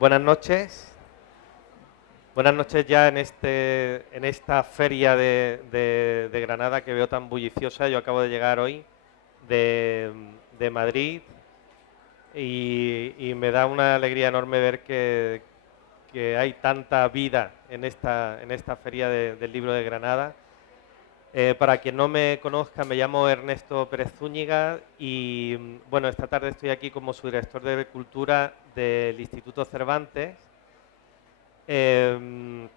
Buenas noches. Buenas noches ya en esta feria de Granada que veo tan bulliciosa. Yo acabo de llegar hoy de, de Madrid y me da una alegría enorme ver que hay tanta vida en esta feria del libro de Granada. Para quien no me conozca, me llamo Ernesto Pérez Zúñiga y bueno, esta tarde estoy aquí como subdirector de Cultura del Instituto Cervantes. Eh,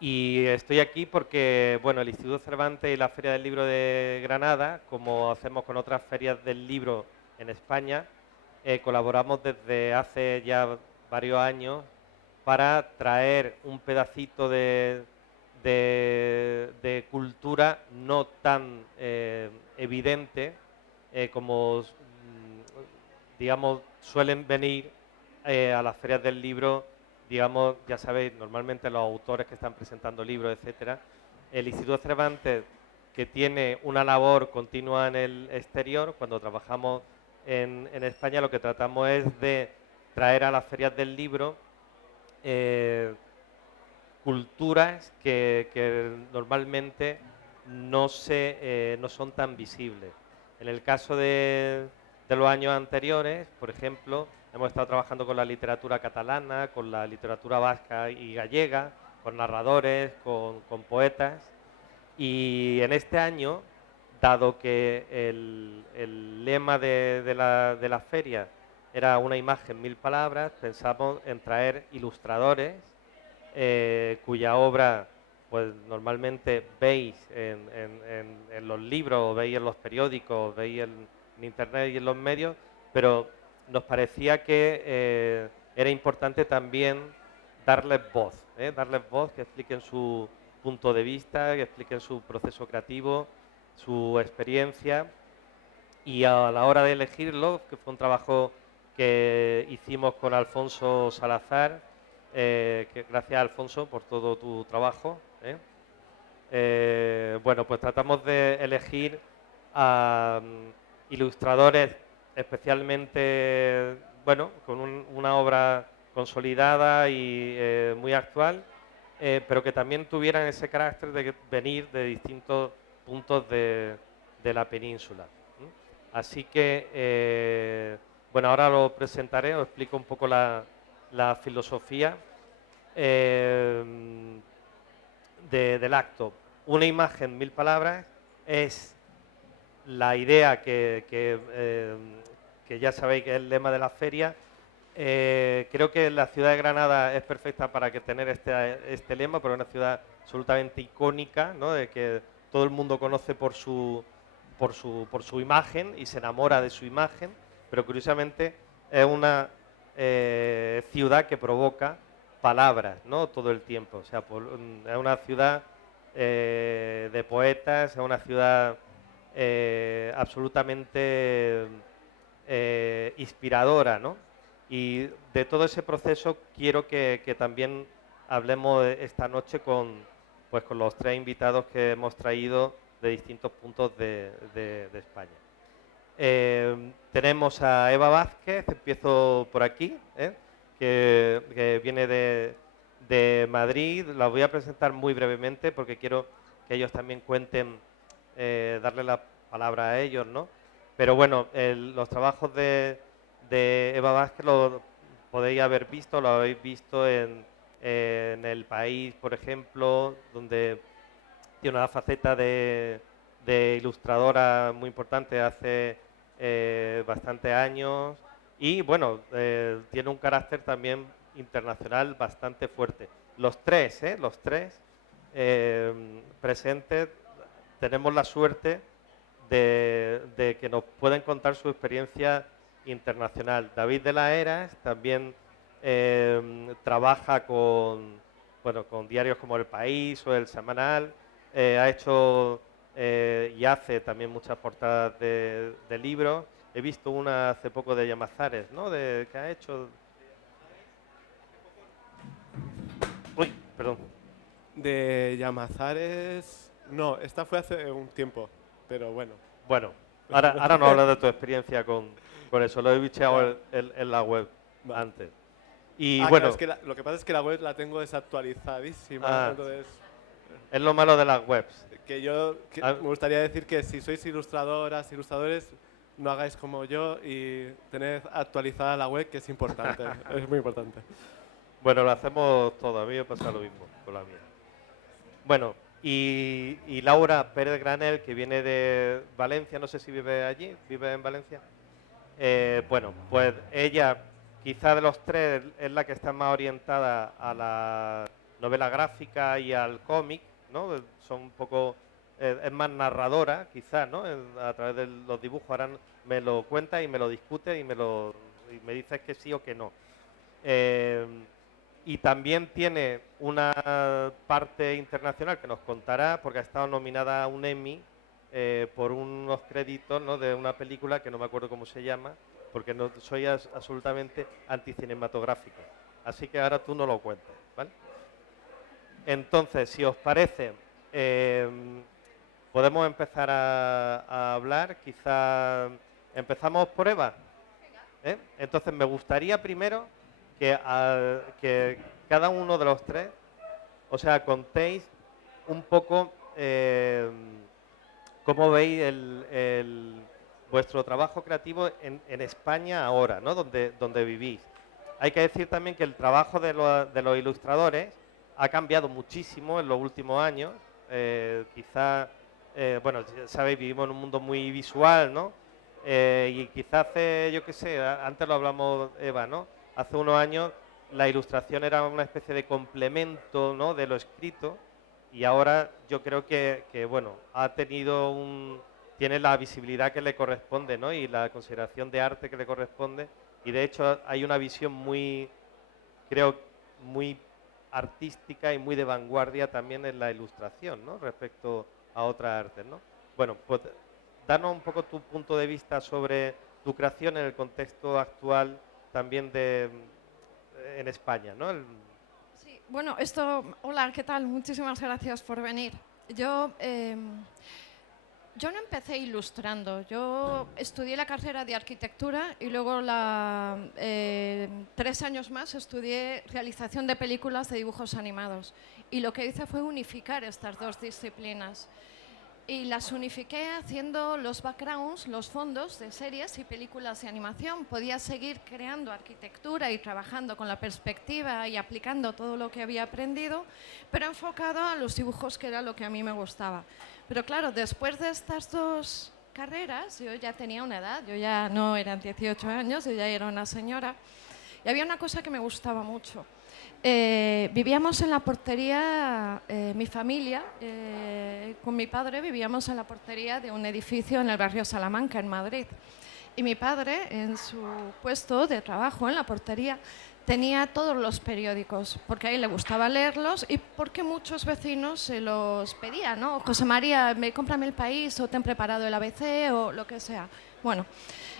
y estoy aquí porque, bueno, el Instituto Cervantes y la Feria del Libro de Granada, como hacemos con otras ferias del libro en España, colaboramos desde hace ya varios años para traer un pedacito de cultura no tan evidente como, digamos, suelen venir a las ferias del libro, digamos, ya sabéis, normalmente los autores que están presentando libros, etcétera. El Instituto Cervantes, que tiene una labor continua en el exterior, cuando trabajamos en España, lo que tratamos es de traer a las ferias del libro culturas que normalmente no son tan visibles. En el caso de los años anteriores, por ejemplo, hemos estado trabajando con la literatura catalana, con la literatura vasca y gallega, con narradores, con poetas. Y en este año, dado que el lema de la feria era una imagen, mil palabras, pensamos en traer ilustradores cuya obra pues normalmente veis en los libros, veis en los periódicos, veis en internet y en los medios, pero nos parecía que era importante también darles voz, que expliquen su punto de vista, que expliquen su proceso creativo, su experiencia, y a la hora de elegirlo, que fue un trabajo que hicimos con Alfonso Salazar, que gracias Alfonso por todo tu trabajo. Bueno, pues tratamos de elegir a ilustradores especialmente, bueno, con una obra consolidada y muy actual, pero que también tuvieran ese carácter de venir de distintos puntos de la península. Así que, bueno, ahora lo presentaré, os explico un poco la filosofía eh, del acto. Una imagen, mil palabras, es la idea que ya sabéis que es el lema de la feria. Creo que la ciudad de Granada es perfecta para que tener este lema, pero es una ciudad absolutamente icónica, ¿no? De que todo el mundo conoce por su imagen y se enamora de su imagen, pero curiosamente es una ciudad que provoca palabras, ¿no? Todo el tiempo. O sea, es una ciudad de poetas, es una ciudad absolutamente inspiradora, ¿no? Y de todo ese proceso quiero que también hablemos esta noche pues, con los tres invitados que hemos traído de distintos puntos de España. Tenemos a Eva Vázquez, empiezo por aquí, que viene de Madrid. La voy a presentar muy brevemente porque quiero que ellos también cuenten, darle la palabra a ellos, ¿no? Pero bueno, los trabajos de Eva Vázquez lo podéis haber visto, lo habéis visto en El País, por ejemplo, donde tiene una faceta de ilustradora muy importante hace bastantes años y bueno, tiene un carácter también internacional bastante fuerte. Los tres presentes tenemos la suerte de que nos pueden contar su experiencia internacional. David de la Heras también trabaja bueno, con diarios como El País o El Semanal, ha hecho y hace también muchas portadas de libros. He visto una hace poco de Llamazares, ¿no? Que ha hecho... Uy, perdón. De Llamazares... No, esta fue hace un tiempo, pero bueno. Bueno, ahora nos hablas de tu experiencia con eso. Lo he bicheado Ya, en la web vale. antes. Y Claro, bueno, es que lo que pasa es que la web la tengo desactualizadísima, Ah. entonces es lo malo de las webs. me gustaría decir que si sois ilustradoras, ilustradores, no hagáis como yo y tened actualizada la web, que es importante, es muy importante. Bueno, lo hacemos todo, a mí me pasa lo mismo con la mía. Bueno, y Laura Pérez Granel, que viene de Valencia, no sé si vive allí, vive en Valencia. Bueno, pues ella, quizá de los tres, es la que está más orientada a la novela gráfica y al cómic, ¿no? Son un poco, es más narradora, quizás, ¿no? A través de los dibujos, ahora me lo cuenta y me lo discute y y me dices que sí o que no. Y también tiene una parte internacional que nos contará, porque ha estado nominada a un Emmy por unos créditos, ¿no?, de una película que no me acuerdo cómo se llama, porque no soy absolutamente anticinematográfico. Así que ahora tú no lo cuentes, ¿vale? Entonces, si os parece, podemos empezar a hablar. Quizá empezamos por Eva. Entonces, me gustaría primero que cada uno de los tres, o sea, contéis un poco cómo veis vuestro trabajo creativo en España ahora, ¿no? Donde vivís. Hay que decir también que el trabajo de los ilustradores ha cambiado muchísimo en los últimos años. Quizá, bueno, sabéis, vivimos en un mundo muy visual, ¿no? Y quizás hace, yo qué sé, antes lo hablamos, Eva, ¿no? Hace unos años la ilustración era una especie de complemento, ¿no?, de lo escrito, y ahora yo creo que bueno, tiene la visibilidad que le corresponde, ¿no?, y la consideración de arte que le corresponde, y de hecho hay una visión creo, muy artística y muy de vanguardia también en la ilustración, ¿no?, respecto a otras artes, ¿no? Bueno, pues danos un poco tu punto de vista sobre tu creación en el contexto actual también en España, ¿no? Sí, bueno, hola, ¿qué tal? Muchísimas gracias por venir. Yo no empecé ilustrando, yo estudié la carrera de arquitectura y luego 3 años más estudié realización de películas de dibujos animados. Y lo que hice fue unificar estas dos disciplinas. Y las unifiqué haciendo los backgrounds, los fondos de series y películas de animación. Podía seguir creando arquitectura y trabajando con la perspectiva y aplicando todo lo que había aprendido, pero enfocado a los dibujos, que era lo que a mí me gustaba. Pero claro, después de estas dos carreras, yo ya tenía una edad, yo ya no eran 18 años, yo ya era una señora, y había una cosa que me gustaba mucho. Vivíamos en la portería, mi familia, con mi padre vivíamos en la portería de un edificio en el barrio Salamanca, en Madrid. Y mi padre, en su puesto de trabajo en la portería, tenía todos los periódicos, porque a él le gustaba leerlos y porque muchos vecinos se los pedían, ¿no? José María, cómprame El País, o ten preparado el ABC, o lo que sea. Bueno,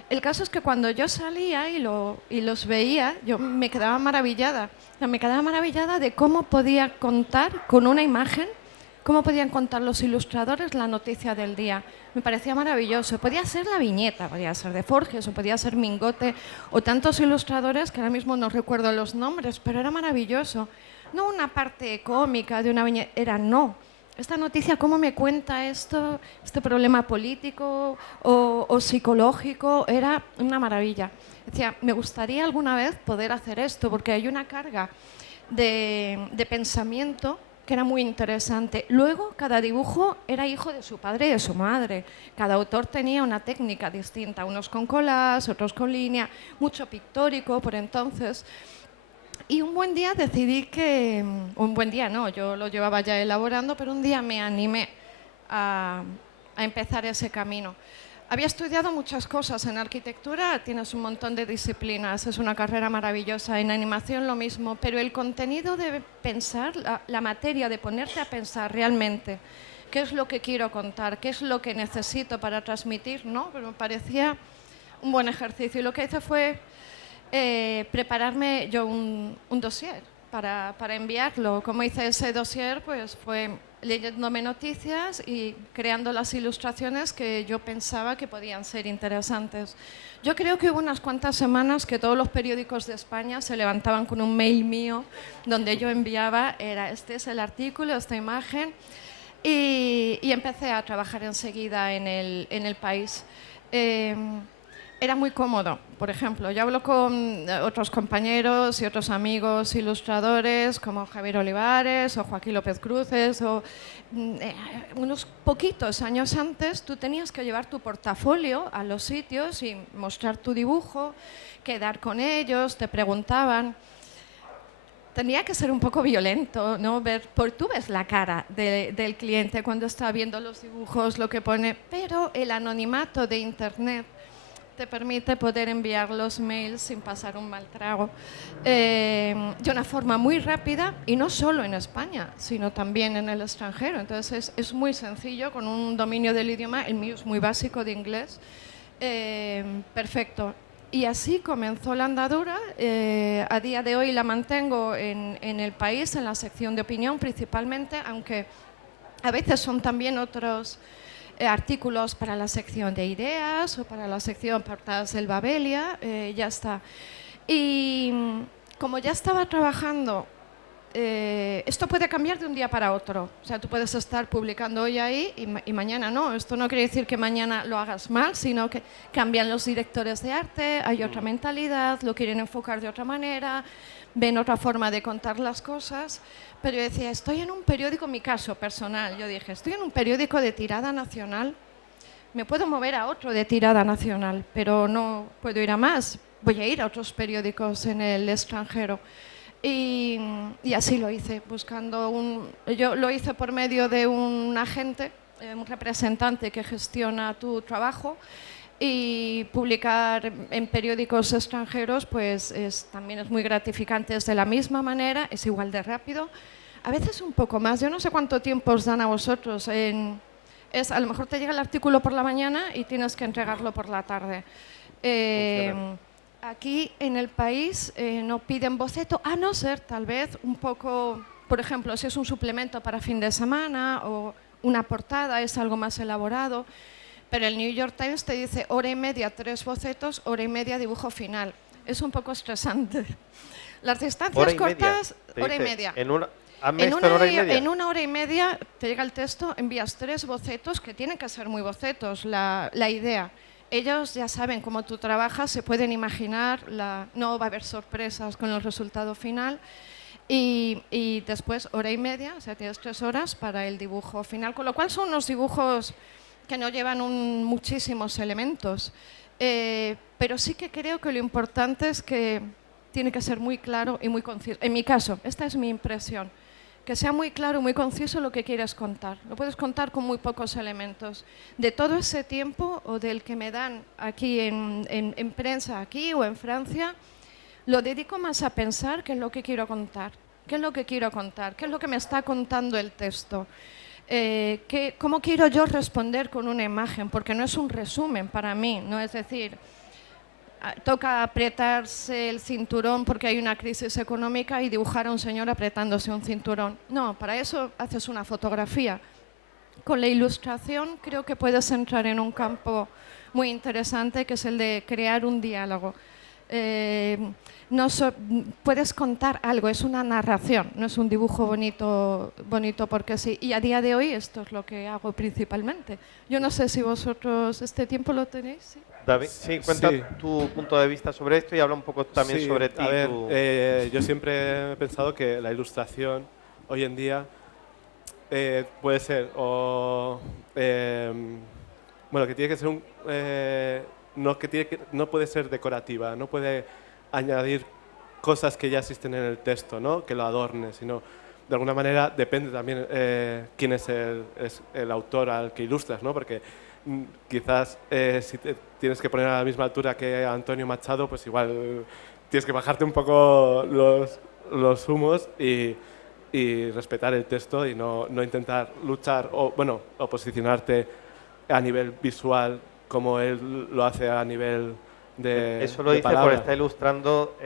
el caso es que cuando yo salía y los veía, yo me quedaba maravillada. O sea, me quedaba maravillada de cómo podía contar con una imagen, cómo podían contar los ilustradores la noticia del día. Me parecía maravilloso. Podía ser la viñeta, podía ser de Forges, o podía ser Mingote, o tantos ilustradores que ahora mismo no recuerdo los nombres, pero era maravilloso. No una parte cómica de una viñeta, no. Esta noticia, ¿cómo me cuenta esto, este problema político o psicológico? Era una maravilla. Decía, me gustaría alguna vez poder hacer esto, porque hay una carga de pensamiento que era muy interesante. Luego, cada dibujo era hijo de su padre y de su madre. Cada autor tenía una técnica distinta, unos con collage, otros con línea, mucho pictórico por entonces. Y un buen día decidí un buen día no, yo lo llevaba ya elaborando, pero un día me animé a empezar ese camino. Había estudiado muchas cosas. En arquitectura tienes un montón de disciplinas, es una carrera maravillosa. En animación lo mismo, pero el contenido de pensar, la materia de ponerte a pensar realmente qué es lo que quiero contar, qué es lo que necesito para transmitir, ¿no? Pero me parecía un buen ejercicio. Y lo que hice fue prepararme yo un dossier para enviarlo. Como hice ese dossier, pues fue leyéndome noticias y creando las ilustraciones que yo pensaba que podían ser interesantes. Yo creo que hubo unas cuantas semanas que todos los periódicos de España se levantaban con un mail mío donde yo enviaba, este es el artículo, esta imagen, y empecé a trabajar enseguida en el País. Era muy cómodo. Por ejemplo, yo hablo con otros compañeros y otros amigos ilustradores como Javier Olivares o Joaquín López Cruces o unos poquitos años antes tú tenías que llevar tu portafolio a los sitios y mostrar tu dibujo, quedar con ellos, te preguntaban. Tenía que ser un poco violento, ¿no? Tú ves la cara del cliente cuando está viendo los dibujos, lo que pone, pero el anonimato de Internet te permite poder enviar los mails sin pasar un mal trago de una forma muy rápida y no solo en España, sino también en el extranjero. Entonces es muy sencillo, con un dominio del idioma, el mío es muy básico de inglés, perfecto. Y así comenzó la andadura. A día de hoy la mantengo en el País, en la sección de opinión principalmente, aunque a veces son también otros artículos para la sección de ideas o para la sección Portadas del Babelia, ya está. Y como ya estaba trabajando, esto puede cambiar de un día para otro. O sea, tú puedes estar publicando hoy ahí y mañana no. Esto no quiere decir que mañana lo hagas mal, sino que cambian los directores de arte, hay otra mentalidad, lo quieren enfocar de otra manera, ven otra forma de contar las cosas. Pero yo decía, estoy en un periódico, en mi caso personal, yo dije, estoy en un periódico de tirada nacional, me puedo mover a otro de tirada nacional, pero no puedo ir a más, voy a ir a otros periódicos en el extranjero. Y así lo hice, yo lo hice por medio de un agente, un representante que gestiona tu trabajo, y publicar en periódicos extranjeros pues también es muy gratificante, es de la misma manera, es igual de rápido, a veces un poco más. Yo no sé cuánto tiempo os dan a vosotros, a lo mejor te llega el artículo por la mañana y tienes que entregarlo por la tarde. Aquí en el País no piden boceto, a no ser tal vez un poco, por ejemplo, si es un suplemento para fin de semana o una portada, es algo más elaborado. Pero el New York Times te dice hora y media 3 bocetos, hora y media dibujo final. Es un poco estresante. Las distancias cortas, hora y media. En una hora y media. En una hora y media te llega el texto, envías 3 bocetos, que tienen que ser muy bocetos, la idea. Ellos ya saben cómo tú trabajas, se pueden imaginar, no va a haber sorpresas con el resultado final. Y después hora y media, o sea, tienes 3 horas para el dibujo final, con lo cual son unos dibujos que no llevan muchísimos elementos, pero sí que creo que lo importante es que tiene que ser muy claro y muy conciso. En mi caso, esta es mi impresión, que sea muy claro y muy conciso lo que quieres contar. Lo puedes contar con muy pocos elementos. De todo ese tiempo o del que me dan aquí en prensa, aquí o en Francia, lo dedico más a pensar qué es lo que quiero contar, qué es lo que quiero contar, qué es lo que me está contando el texto. ¿Cómo quiero yo responder con una imagen? Porque no es un resumen para mí, no es decir, toca apretarse el cinturón porque hay una crisis económica y dibujar a un señor apretándose un cinturón. No, para eso haces una fotografía. Con la ilustración creo que puedes entrar en un campo muy interesante, que es el de crear un diálogo. Puedes contar algo, es una narración, no es un dibujo bonito porque sí. Y a día de hoy esto es lo que hago principalmente. Yo no sé si vosotros este tiempo lo tenéis. ¿Sí? David, sí, cuenta tu punto de vista sobre esto y habla un poco también sobre ti. A ver, yo siempre he pensado que la ilustración hoy en día puede ser que tiene que ser no puede ser decorativa, no puede añadir cosas que ya existen en el texto, ¿no? Que lo adorne, sino de alguna manera depende también quién es el autor al que ilustras, ¿no? Porque quizás si tienes que poner a la misma altura que Antonio Machado, pues igual tienes que bajarte un poco los humos y respetar el texto y no intentar luchar o posicionarte a nivel visual como él lo hace a nivel de Eso lo dice palabra. por estar ilustrando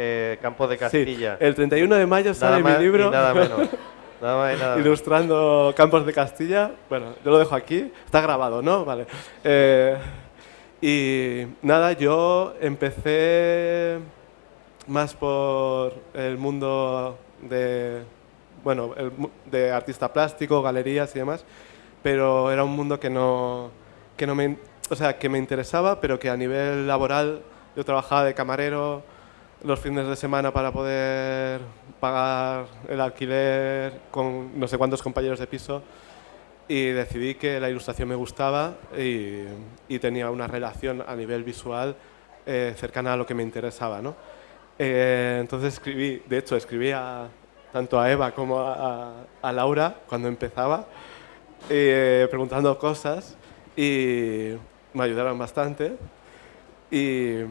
Campos de Castilla. Sí, el 31 de mayo sale nada más mi libro. y nada menos. No hay nada. ilustrando campos de Castilla. Bueno, yo lo dejo aquí. Está grabado, ¿no? Vale. Y nada, yo empecé más por el mundo de, bueno, de artista plástico, galerías y demás, pero era un mundo que no me, o sea, que me interesaba, pero que a nivel laboral yo trabajaba de camarero los fines de semana para poder pagar el alquiler con no sé cuántos compañeros de piso, y decidí que la ilustración me gustaba y tenía una relación a nivel visual cercana a lo que me interesaba, ¿no? Entonces escribí tanto a Eva como a Laura cuando empezaba, preguntando cosas, y me ayudaron bastante. Y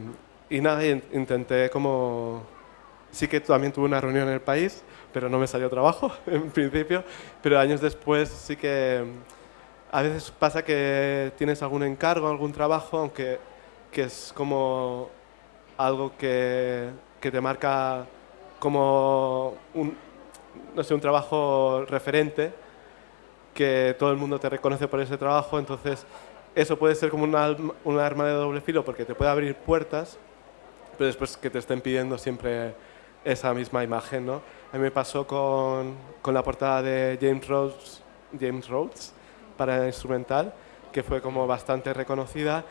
nada, intenté como... Sí que también tuve una reunión en El País, pero no me salió trabajo en principio. Pero años después sí que a veces pasa que tienes algún encargo, algún trabajo, aunque que es como algo que te marca como no sé, un trabajo referente, que todo el mundo te reconoce por ese trabajo. Entonces eso puede ser como un arma de doble filo, porque te puede abrir puertas, pero después que te estén pidiendo siempre esa misma imagen, ¿no? A mí me pasó con la portada de James Rhodes para instrumental, que fue como bastante reconocida.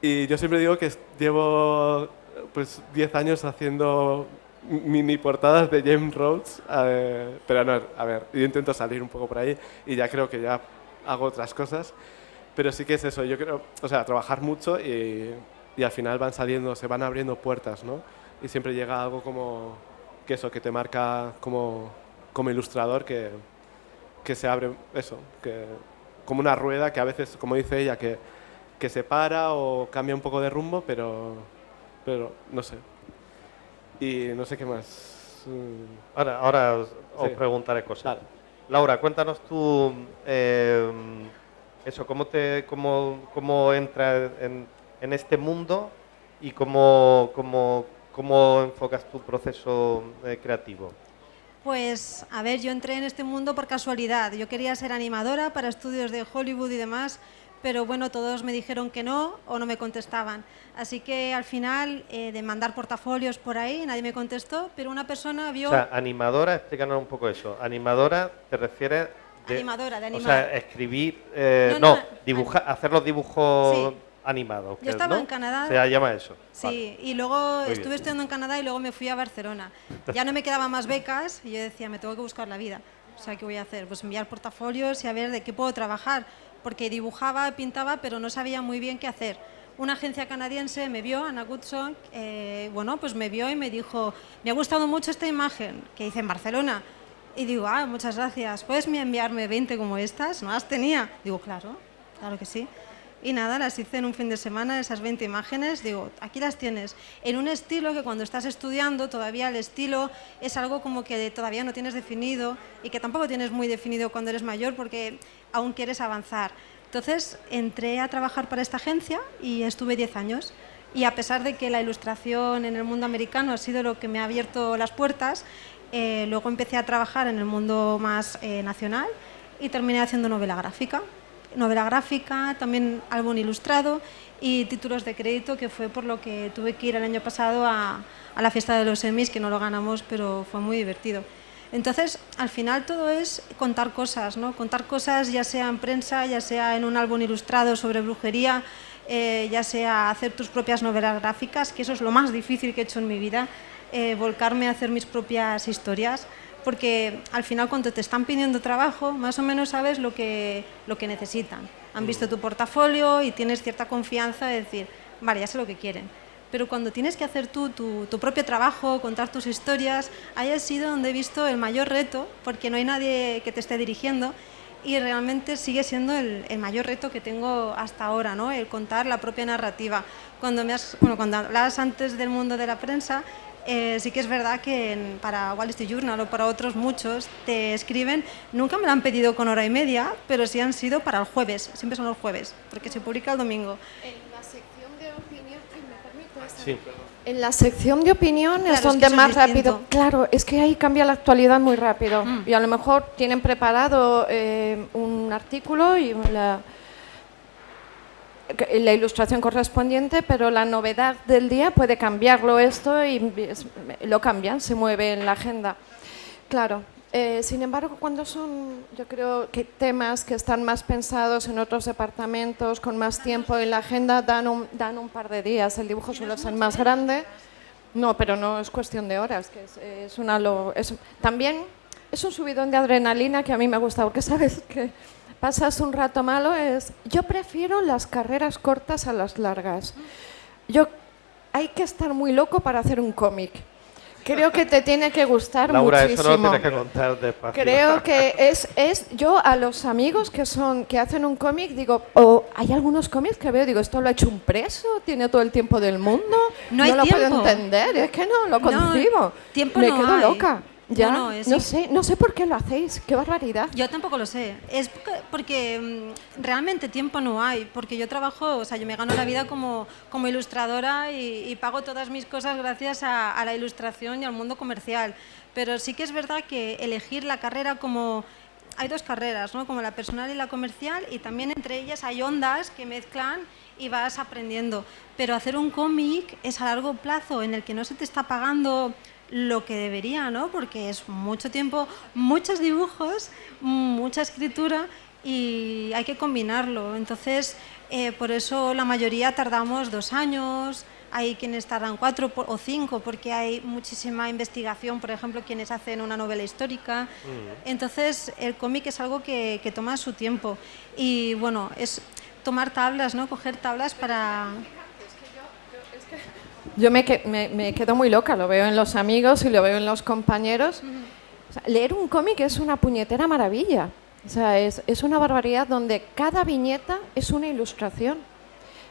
Y yo siempre digo que llevo pues 10 años haciendo mini portadas de James Rhodes, pero no, a ver, yo intento salir un poco por ahí y ya creo que ya hago otras cosas, pero sí que es eso, yo creo, o sea, trabajar mucho y al final se van abriendo puertas, ¿no? Y siempre llega algo como que eso, que te marca como ilustrador, que se abre eso, como una rueda que a veces, como dice ella, que se para o cambia un poco de rumbo, pero no sé. Y no sé qué más. Ahora os Sí. preguntaré cosas. Vale. Laura, cuéntanos tú eso, cómo entras en este mundo y cómo enfocas tu proceso creativo. Pues, a ver, yo entré en este mundo por casualidad. Yo quería ser animadora para estudios de Hollywood y demás, pero bueno, todos me dijeron que no o no me contestaban. Así que al final, de mandar portafolios por ahí, nadie me contestó, pero una persona vio... O sea, animadora, explícanos un poco eso. Animadora, ¿te refieres Animadora, de o animar. sea, escribir, No, dibujar, hacer los dibujos Sí. animados? Yo estaba ¿no? en Canadá. Se llama eso. Sí, Vale. y luego Muy estuve bien. estudiando en Canadá y luego me fui a Barcelona. Ya no me quedaban más becas y yo decía, me tengo que buscar la vida. O sea, ¿qué voy a hacer? Pues enviar portafolios y a ver de qué puedo trabajar. Porque dibujaba, pintaba, pero no sabía muy bien qué hacer. Una agencia canadiense me vio, Anna Goodson, bueno, pues me vio y me dijo, me ha gustado mucho esta imagen que hice en Barcelona. Y digo, muchas gracias, ¿puedes enviarme 20 como estas? No las tenía. Digo, claro, claro que sí. Y nada, las hice en un fin de semana, esas 20 imágenes, digo, aquí las tienes. En un estilo que cuando estás estudiando, todavía el estilo es algo como que todavía no tienes definido y que tampoco tienes muy definido cuando eres mayor porque aún quieres avanzar. Entonces entré a trabajar para esta agencia y estuve 10 años. Y a pesar de que la ilustración en el mundo americano ha sido lo que me ha abierto las puertas, luego empecé a trabajar en el mundo más nacional y terminé haciendo novela gráfica, también álbum ilustrado y títulos de crédito, que fue por lo que tuve que ir el año pasado a la fiesta de los Emmys, que no lo ganamos, pero fue muy divertido. Entonces, al final todo es contar cosas, ¿no? Contar cosas ya sea en prensa, ya sea en un álbum ilustrado sobre brujería, ya sea hacer tus propias novelas gráficas, que eso es lo más difícil que he hecho en mi vida, volcarme a hacer mis propias historias, porque al final cuando te están pidiendo trabajo, más o menos sabes lo que necesitan. Han visto tu portafolio y tienes cierta confianza de decir, vale, ya sé lo que quieren. Pero cuando tienes que hacer tú tu propio trabajo, contar tus historias, ahí ha sido donde he visto el mayor reto, porque no hay nadie que te esté dirigiendo y realmente sigue siendo el mayor reto que tengo hasta ahora, ¿no? El contar la propia narrativa. Cuando hablabas antes del mundo de la prensa, sí que es verdad que para Wall Street Journal o para otros muchos te escriben, nunca me lo han pedido con hora y media, pero sí han sido para el jueves, siempre son los jueves, porque se publica el domingo. En la sección de opinión, si me permites, Sí. En la sección de opinión Claro, es es que donde eso es más distinto. rápido. Claro, es que ahí cambia la actualidad muy rápido. Y a lo mejor tienen preparado un artículo y la ilustración correspondiente, pero la novedad del día puede cambiarlo esto y lo cambian, se mueve en la agenda. Claro. Sin embargo, cuando son, yo creo que temas que están más pensados en otros departamentos, con más tiempo en la agenda, dan un par de días. El dibujo suele ser más grande. No, pero no es cuestión de horas. Que también es un subidón de adrenalina que a mí me gusta, porque sabes que pasas un rato malo. Yo prefiero las carreras cortas a las largas. Hay que estar muy loco para hacer un cómic. Creo que te tiene que gustar Laura, muchísimo. eso no lo tienes que contar despacio. Creo que yo a los amigos que hacen un cómic digo, hay algunos cómics que veo, digo, esto lo ha hecho un preso, tiene todo el tiempo del mundo, No hay lo puedo tiempo. entender, es que no lo concibo. Tiempo Me no quedo hay. loca. Ya, No, no sé por qué lo hacéis, qué barbaridad. Yo tampoco lo sé. Es porque realmente tiempo no hay. Porque yo trabajo, o sea, yo me gano la vida como ilustradora y pago todas mis cosas gracias a la ilustración y al mundo comercial. Pero sí que es verdad que elegir la carrera hay dos carreras, ¿no? Como la personal y la comercial, y también entre ellas hay ondas que mezclan y vas aprendiendo. Pero hacer un cómic es a largo plazo en el que no se te está pagando lo que debería, ¿no? Porque es mucho tiempo, muchos dibujos, mucha escritura y hay que combinarlo. Entonces, por eso la mayoría tardamos 2 años, hay quienes tardan 4 o 5 porque hay muchísima investigación, por ejemplo, quienes hacen una novela histórica. Entonces, el cómic es algo que toma su tiempo y, bueno, es tomar tablas, ¿no? Coger tablas para... Yo me quedo muy loca, lo veo en los amigos y lo veo en los compañeros. O sea, leer un cómic es una puñetera maravilla. O sea, es una barbaridad donde cada viñeta es una ilustración.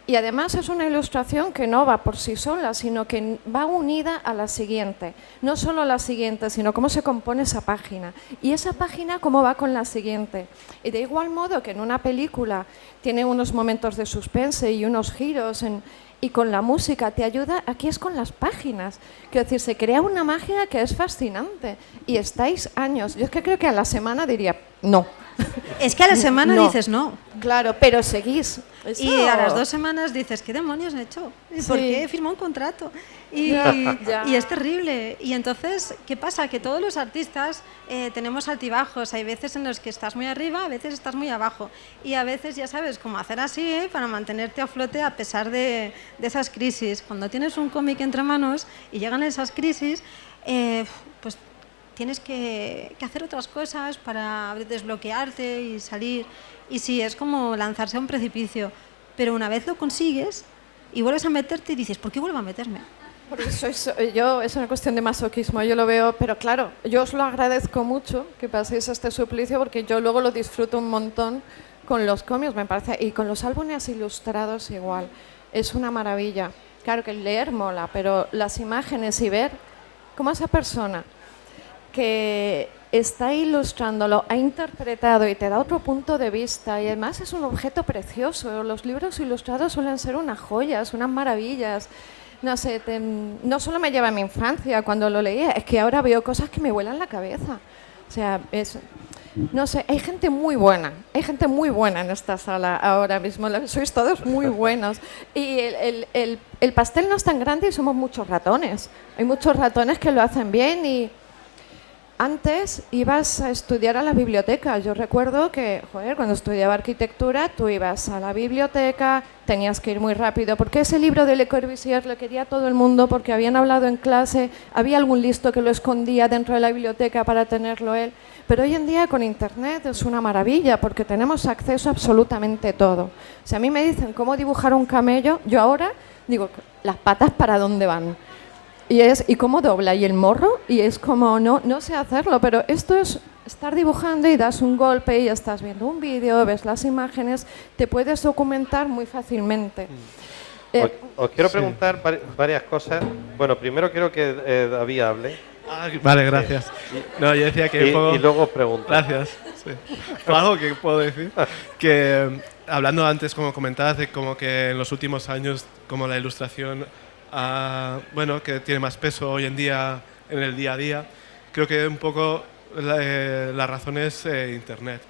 Y además es una ilustración que no va por sí sola, sino que va unida a la siguiente. No solo a la siguiente, sino cómo se compone esa página. Y esa página cómo va con la siguiente. Y de igual modo que en una película tiene unos momentos de suspense y unos giros y con la música te ayuda, aquí es con las páginas. Quiero decir, se crea una magia que es fascinante. Y estáis años. Yo es que creo que a la semana diría no. Es que a la semana No. dices no. Claro, pero seguís. Y a las 2 semanas dices, ¿qué demonios he hecho? ¿Por Sí. qué he firmado un contrato? Y Ya. es terrible. Y entonces, ¿qué pasa? Que todos los artistas tenemos altibajos. Hay veces en los que estás muy arriba, a veces estás muy abajo. Y a veces ya sabes cómo hacer así para mantenerte a flote a pesar de esas crisis. Cuando tienes un cómic entre manos y llegan esas crisis, pues tienes que hacer otras cosas para desbloquearte y salir. Y sí, es como lanzarse a un precipicio. Pero una vez lo consigues y vuelves a meterte y dices, ¿por qué vuelvo a meterme? Por eso es una cuestión de masoquismo, yo lo veo, pero claro, yo os lo agradezco mucho que paséis este suplicio porque yo luego lo disfruto un montón con los cómics, me parece, y con los álbumes ilustrados igual. Es una maravilla. Claro que leer mola, pero las imágenes y ver cómo esa persona que está ilustrándolo ha interpretado y te da otro punto de vista y además es un objeto precioso. Los libros ilustrados suelen ser unas joyas, unas maravillas. No sé, no solo me lleva a mi infancia cuando lo leía, es que ahora veo cosas que me vuelan la cabeza. O sea, no sé, hay gente muy buena en esta sala ahora mismo, sois todos muy buenos. Y el pastel no es tan grande y somos muchos ratones. Hay muchos ratones que lo hacen bien y antes ibas a estudiar a la biblioteca. Yo recuerdo que, cuando estudiaba arquitectura, tú ibas a la biblioteca, tenías que ir muy rápido, porque ese libro de Le Corbusier lo quería todo el mundo, porque habían hablado en clase, había algún listo que lo escondía dentro de la biblioteca para tenerlo él. Pero hoy en día con Internet es una maravilla, porque tenemos acceso a absolutamente todo. Si a mí me dicen cómo dibujar un camello, yo ahora digo, ¿las patas para dónde van? Y cómo dobla, y el morro, y es como, no sé hacerlo, pero esto es estar dibujando y das un golpe y estás viendo un vídeo, ves las imágenes, te puedes documentar muy fácilmente. Os quiero preguntar varias cosas. Bueno, primero quiero que David hable. Vale, gracias. No, yo decía que... Y luego os pregunto. Gracias. Sí. Algo que puedo decir. Que hablando antes, como comentabas, de como que en los últimos años como la ilustración bueno, que tiene más peso hoy en día en el día a día. Creo que un poco la razón es Internet,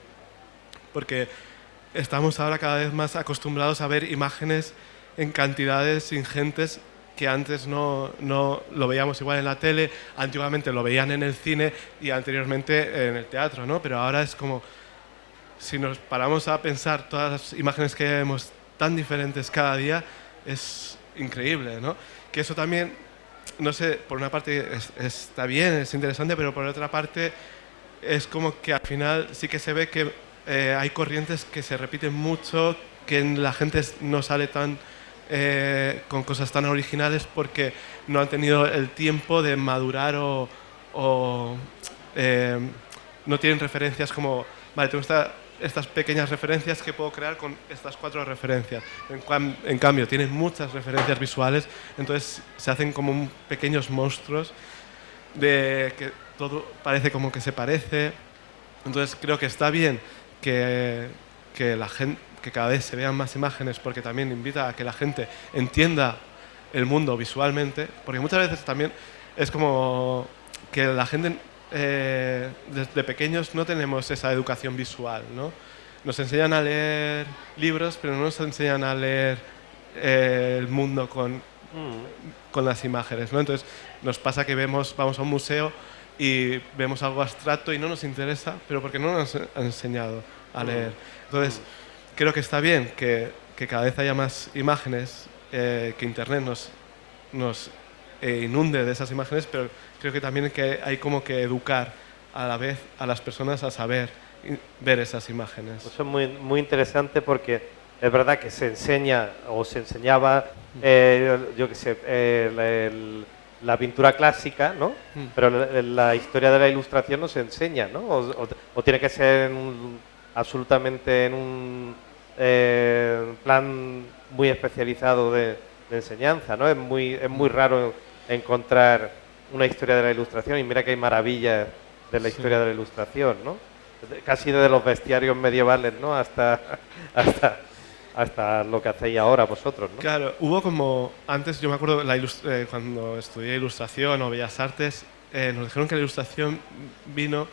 porque estamos ahora cada vez más acostumbrados a ver imágenes en cantidades ingentes que antes no lo veíamos igual en la tele, antiguamente lo veían en el cine y anteriormente en el teatro, ¿no? Pero ahora es como, si nos paramos a pensar todas las imágenes que vemos tan diferentes cada día, es increíble, ¿no? Que eso también, no sé, por una parte está bien, es interesante, pero por otra parte es como que al final sí que se ve que hay corrientes que se repiten mucho, que la gente no sale tan con cosas tan originales porque no han tenido el tiempo de madurar o no tienen referencias como, vale, tengo estas pequeñas referencias que puedo crear con estas 4 referencias. En cambio, tienen muchas referencias visuales, entonces se hacen como pequeños monstruos de que todo parece como que se parece. Entonces creo que está bien que la gente, que cada vez se vean más imágenes, porque también invita a que la gente entienda el mundo visualmente, porque muchas veces también es como que la gente desde pequeños no tenemos esa educación visual, ¿no? Nos enseñan a leer libros, pero no nos enseñan a leer el mundo con las imágenes, ¿no? Entonces nos pasa que vamos a un museo y vemos algo abstracto y no nos interesa, pero porque no nos han enseñado a leer. Entonces creo que está bien que cada vez haya más imágenes, que Internet nos inunde de esas imágenes, pero creo que también que hay como que educar a la vez a las personas a saber ver esas imágenes. Eso es muy, muy interesante porque es verdad que se enseña o se enseñaba, yo qué sé, la pintura clásica, ¿no? Pero la historia de la ilustración no se enseña, ¿no? O tiene que ser absolutamente en un plan muy especializado de enseñanza, ¿no? Es muy raro encontrar una historia de la ilustración y mira que hay maravillas de la historia de la ilustración, ¿no? Casi desde los bestiarios medievales, ¿no? Hasta lo que hacéis ahora vosotros, ¿no? Claro, hubo como, antes yo me acuerdo cuando estudié ilustración o bellas artes, nos dijeron que la ilustración vino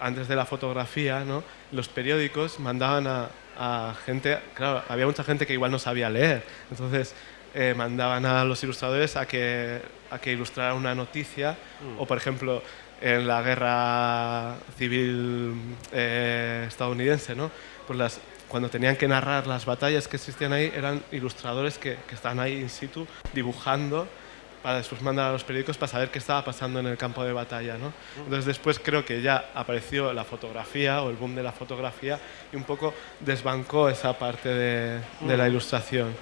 antes de la fotografía, ¿no? Los periódicos mandaban a gente, claro, había mucha gente que igual no sabía leer, entonces mandaban a los ilustradores a que ilustraran una noticia, o por ejemplo en la guerra civil estadounidense, ¿no? Pues cuando tenían que narrar las batallas que existían ahí, eran ilustradores que estaban ahí in situ dibujando para después mandar a los periódicos para saber qué estaba pasando en el campo de batalla, ¿no? Entonces después creo que ya apareció la fotografía o el boom de la fotografía y un poco desbancó esa parte de la ilustración.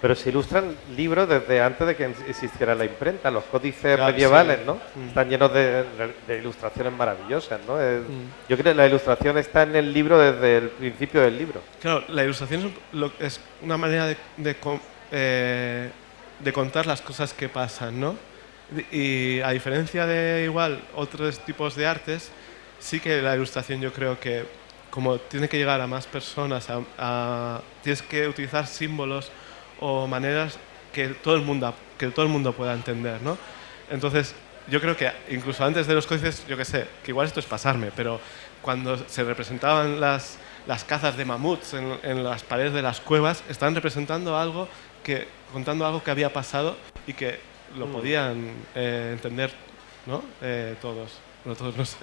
Pero se ilustran libros desde antes de que existiera la imprenta, los códices Claro, medievales, sí. ¿no? Están llenos de ilustraciones maravillosas, ¿no? Yo creo que la ilustración está en el libro desde el principio del libro. Claro, la ilustración es una manera de contar las cosas que pasan, ¿no? Y a diferencia de igual otros tipos de artes, sí que la ilustración yo creo que como tiene que llegar a más personas, tienes que utilizar símbolos o maneras que todo el mundo pueda entender, ¿no? Entonces, yo creo que incluso antes de los códices, yo qué sé, que igual esto es pasarme, pero cuando se representaban las cazas de mamuts en las paredes de las cuevas, estaban representando algo contando algo que había pasado y que lo podían entender, ¿no? Todos. No todos, no sé.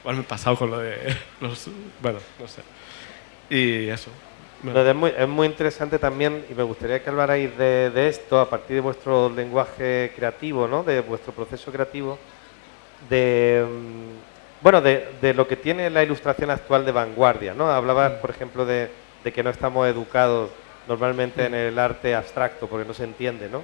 Igual me he pasado con lo de los... Bueno, no sé. Y eso. No, es muy interesante también, y me gustaría que hablarais de esto a partir de vuestro lenguaje creativo, ¿no? De vuestro proceso creativo, de lo que tiene la ilustración actual de vanguardia, ¿no? Hablabas, por ejemplo, de que no estamos educados normalmente en el arte abstracto, porque no se entiende, ¿no?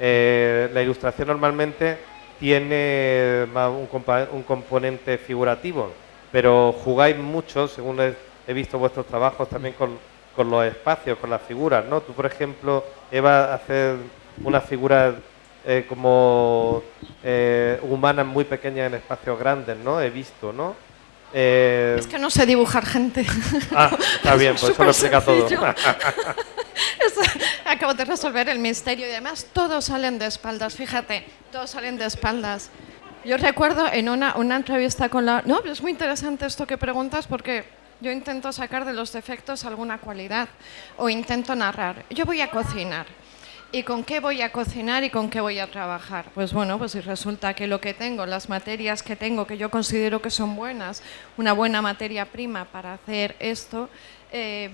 La ilustración normalmente tiene un componente figurativo, pero jugáis mucho, según he visto vuestros trabajos, también con los espacios, con las figuras, ¿no? Tú, por ejemplo, Eva, haces unas figuras como humanas muy pequeñas en espacios grandes, ¿no? He visto, ¿no? Es que no sé dibujar gente. Está bien, pues eso lo explica todo. Acabo de resolver el misterio y además todos salen de espaldas, fíjate, todos salen de espaldas. Yo recuerdo en una entrevista con la... No, pero es muy interesante esto que preguntas porque yo intento sacar de los defectos alguna cualidad o intento narrar. Yo voy a cocinar. ¿Y con qué voy a cocinar y con qué voy a trabajar? Pues bueno, pues si resulta que lo que tengo, las materias que tengo, que yo considero que son buenas, una buena materia prima para hacer esto,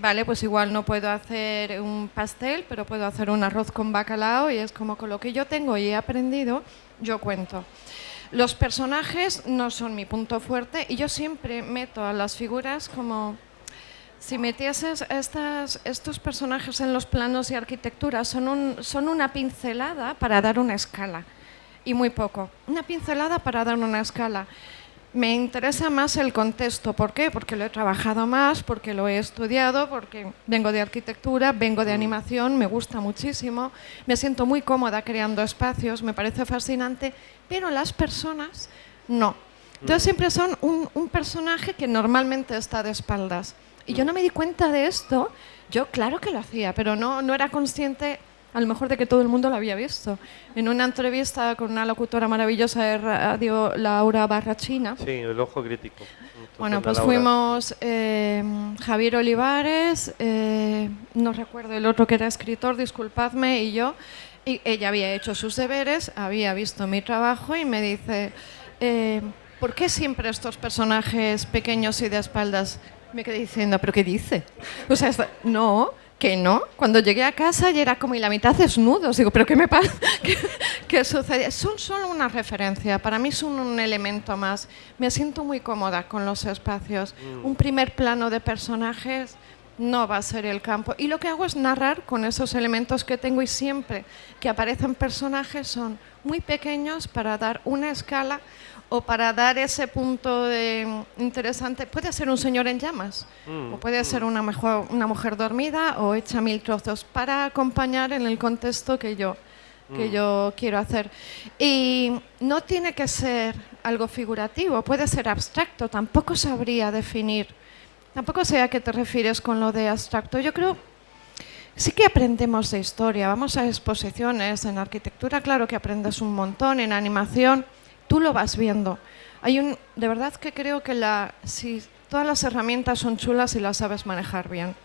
vale, pues igual no puedo hacer un pastel, pero puedo hacer un arroz con bacalao y es como con lo que yo tengo y he aprendido, yo cuento. Los personajes no son mi punto fuerte y yo siempre meto a las figuras como... Si metieses estos personajes en los planos y arquitectura, son una pincelada para dar una escala, y muy poco. Una pincelada para dar una escala. Me interesa más el contexto. ¿Por qué? Porque lo he trabajado más, porque lo he estudiado, porque vengo de arquitectura, vengo de animación, me gusta muchísimo, me siento muy cómoda creando espacios, me parece fascinante, pero las personas no. Entonces siempre son un personaje que normalmente está de espaldas. Y yo no me di cuenta de esto, yo claro que lo hacía, pero no era consciente a lo mejor de que todo el mundo lo había visto. En una entrevista con una locutora maravillosa de radio, Laura Barrachina. Sí, el ojo crítico. Bueno, pues fuimos Javier Olivares, no recuerdo el otro que era escritor, disculpadme, y yo. Y ella había hecho sus deberes, había visto mi trabajo y me dice, ¿por qué siempre estos personajes pequeños y de espaldas? Me quedé diciendo, ¿pero qué dice? O sea, no, que no. Cuando llegué a casa ya era como y la mitad desnudos. Digo, ¿pero qué me pasa? ¿Qué sucede? Son solo una referencia. Para mí son un elemento más. Me siento muy cómoda con los espacios. Un primer plano de personajes no va a ser el campo. Y lo que hago es narrar con esos elementos que tengo y siempre que aparecen personajes son muy pequeños para dar una escala o para dar ese punto de interesante. Puede ser un señor en llamas, o puede ser una mujer dormida o hecha mil trozos para acompañar en el contexto que yo quiero hacer. Y no tiene que ser algo figurativo, puede ser abstracto, tampoco sabría definir, tampoco sé a qué te refieres con lo de abstracto. Yo creo sí que aprendemos de historia, vamos a exposiciones, en arquitectura claro que aprendes un montón, en animación tú lo vas viendo. De verdad que creo que si todas las herramientas son chulas y las sabes manejar bien.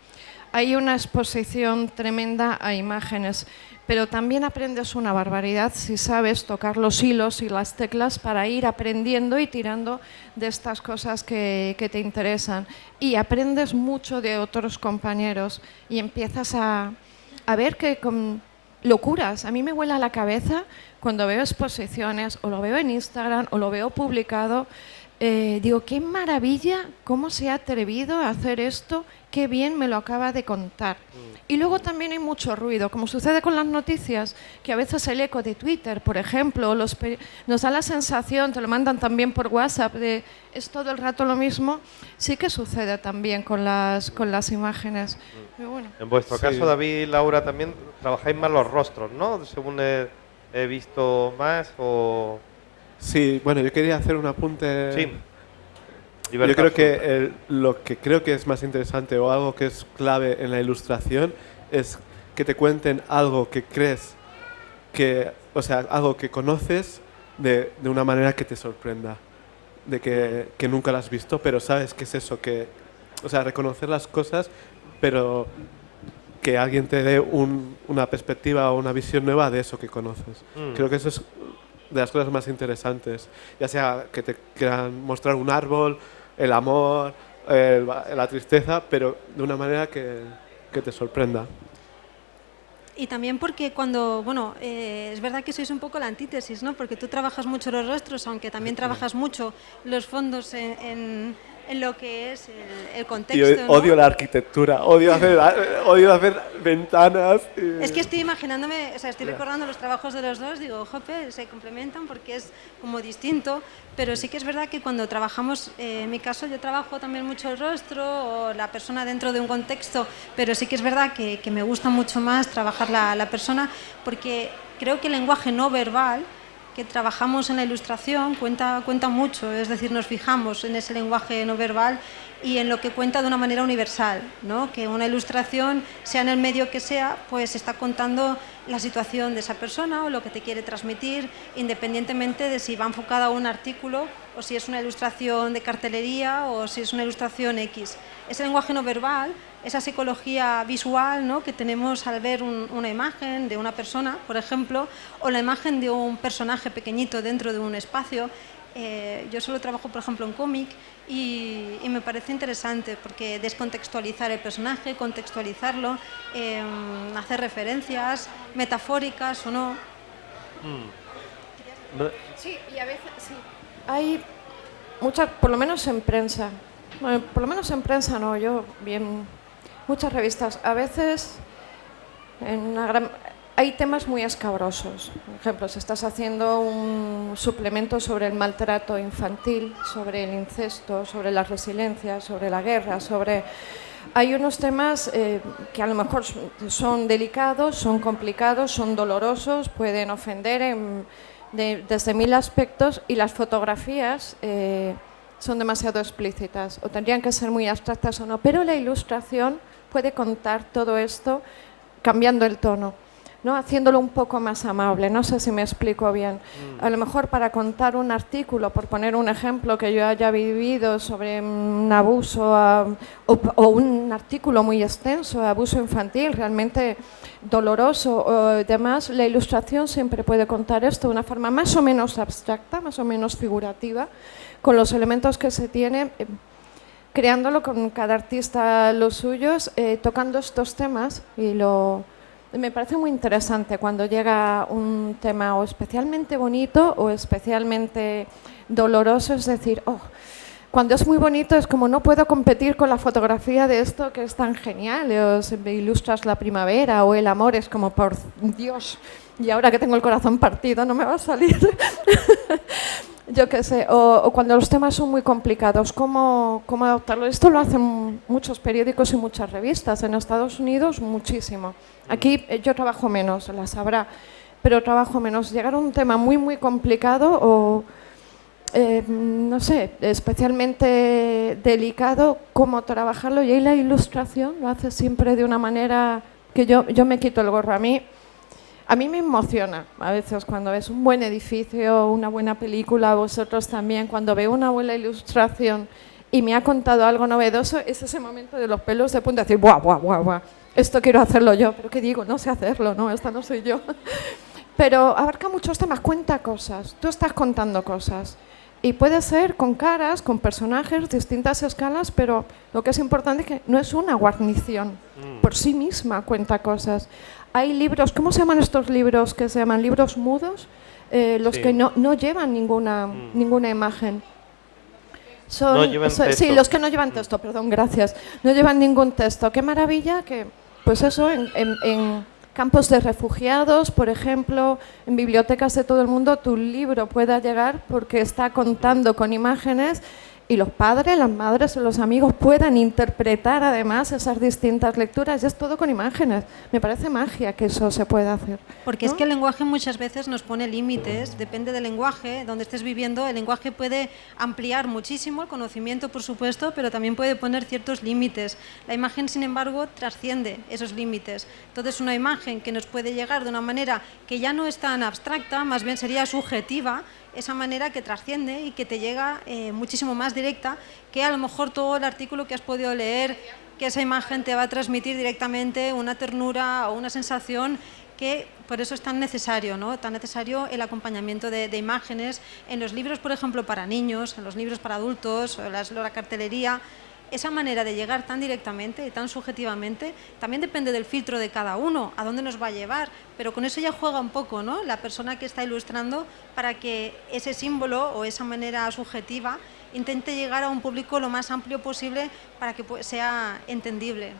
Hay una exposición tremenda a imágenes, pero también aprendes una barbaridad si sabes tocar los hilos y las teclas para ir aprendiendo y tirando de estas cosas que te interesan. Y aprendes mucho de otros compañeros y empiezas a ver que con locuras. A mí me vuela la cabeza cuando veo exposiciones, o lo veo en Instagram, o lo veo publicado, digo, qué maravilla, cómo se ha atrevido a hacer esto, qué bien me lo acaba de contar. Y luego también hay mucho ruido, como sucede con las noticias, que a veces el eco de Twitter, por ejemplo, nos da la sensación, te lo mandan también por WhatsApp, de es todo el rato lo mismo, sí que sucede también con las imágenes. Bueno. En vuestro caso, David y Laura, también trabajáis más los rostros, ¿no? Según he visto más o... Sí, bueno, yo quería hacer un apunte. Sí. Yo creo que lo que creo que es más interesante o algo que es clave en la ilustración es que te cuenten algo que crees o sea, algo que conoces de una manera que te sorprenda, de que nunca lo has visto, pero sabes qué es eso, o sea, reconocer las cosas, pero que alguien te dé una perspectiva o una visión nueva de eso que conoces. Creo que eso es de las cosas más interesantes, ya sea que te quieran mostrar un árbol, el amor, la tristeza, pero de una manera que te sorprenda. Y también porque bueno, es verdad que sois un poco la antítesis, ¿no? Porque tú trabajas mucho los rostros, aunque también trabajas mucho los fondos en lo que es el contexto. Yo odio la arquitectura, odio hacer ventanas. Es que estoy imaginándome, o sea, estoy recordando los trabajos de los dos, digo, jope, se complementan porque es como distinto, pero sí que es verdad que cuando trabajamos, en mi caso yo trabajo también mucho el rostro o la persona dentro de un contexto, pero sí que es verdad que me gusta mucho más trabajar la persona porque creo que el lenguaje no verbal que trabajamos en la ilustración cuenta mucho, es decir, nos fijamos en ese lenguaje no verbal y en lo que cuenta de una manera universal, ¿no? Que una ilustración, sea en el medio que sea, pues está contando la situación de esa persona o lo que te quiere transmitir, independientemente de si va enfocada a un artículo o si es una ilustración de cartelería o si es una ilustración X. Ese lenguaje no verbal, esa psicología visual, ¿no? Que tenemos al ver una imagen de una persona, por ejemplo, o la imagen de un personaje pequeñito dentro de un espacio. Yo solo trabajo, por ejemplo, en cómic y me parece interesante porque descontextualizar el personaje, contextualizarlo, hacer referencias metafóricas o no. Sí, y a veces sí. Hay muchas, por lo menos en prensa, bueno, por lo menos en prensa no, yo bien, muchas revistas, a veces hay temas muy escabrosos. Por ejemplo, si estás haciendo un suplemento sobre el maltrato infantil, sobre el incesto, sobre la resiliencia, sobre la guerra, hay unos temas que a lo mejor son delicados, son complicados, son dolorosos, pueden ofender desde 1000 aspectos y las fotografías son demasiado explícitas o tendrían que ser muy abstractas o no, pero la ilustración puede contar todo esto cambiando el tono, ¿no? Haciéndolo un poco más amable, no sé si me explico bien. A lo mejor para contar un artículo, por poner un ejemplo que yo haya vivido sobre un abuso o un artículo muy extenso de abuso infantil, realmente doloroso o demás, la ilustración siempre puede contar esto de una forma más o menos abstracta, más o menos figurativa, con los elementos que se tiene, creándolo con cada artista los suyos, tocando estos temas y me parece muy interesante cuando llega un tema o especialmente bonito o especialmente doloroso, es decir, cuando es muy bonito es como no puedo competir con la fotografía de esto que es tan genial, o si me ilustras la primavera o el amor, es como por Dios, y ahora que tengo el corazón partido no me va a salir. Yo qué sé, o cuando los temas son muy complicados, ¿cómo adoptarlo? Esto lo hacen muchos periódicos y muchas revistas, en Estados Unidos muchísimo. Aquí yo trabajo menos, la sabrá, pero trabajo menos. Llegar a un tema muy, muy complicado o, no sé, especialmente delicado, ¿cómo trabajarlo? Y ahí la ilustración lo hace siempre de una manera que yo me quito el gorro. A mí me emociona a veces cuando ves un buen edificio, una buena película, vosotros también, cuando veo una buena ilustración y me ha contado algo novedoso, es ese momento de los pelos de punta, decir, ¡buah, buah, buah, buah! Esto quiero hacerlo yo, pero ¿qué digo? No sé hacerlo, no, esta no soy yo. Pero abarca muchos temas, cuenta cosas, tú estás contando cosas. Y puede ser con caras, con personajes, distintas escalas, pero lo que es importante es que no es una guarnición, por sí misma cuenta cosas. Hay libros, ¿cómo se llaman estos libros que se llaman libros mudos? Los que no llevan ninguna imagen. No llevan texto. Sí, los que no llevan texto, perdón, gracias. No llevan ningún texto. Qué maravilla que, pues eso, en campos de refugiados, por ejemplo, en bibliotecas de todo el mundo, tu libro pueda llegar porque está contando con imágenes y los padres, las madres o los amigos puedan interpretar además esas distintas lecturas. Y es todo con imágenes. Me parece magia que eso se pueda hacer. Porque ¿no? es que el lenguaje muchas veces nos pone límites, depende del lenguaje, donde estés viviendo, el lenguaje puede ampliar muchísimo el conocimiento, por supuesto, pero también puede poner ciertos límites. La imagen, sin embargo, trasciende esos límites. Entonces, una imagen que nos puede llegar de una manera que ya no es tan abstracta, más bien sería subjetiva, esa manera que trasciende y que te llega muchísimo más directa que a lo mejor todo el artículo que has podido leer, que esa imagen te va a transmitir directamente una ternura o una sensación que por eso es tan necesario, ¿no? Tan necesario el acompañamiento de imágenes en los libros, por ejemplo, para niños, en los libros para adultos, o la cartelería. Esa manera de llegar tan directamente y tan subjetivamente también depende del filtro de cada uno, a dónde nos va a llevar, pero con eso ya juega un poco, ¿no? La persona que está ilustrando para que ese símbolo o esa manera subjetiva intente llegar a un público lo más amplio posible para que sea entendible.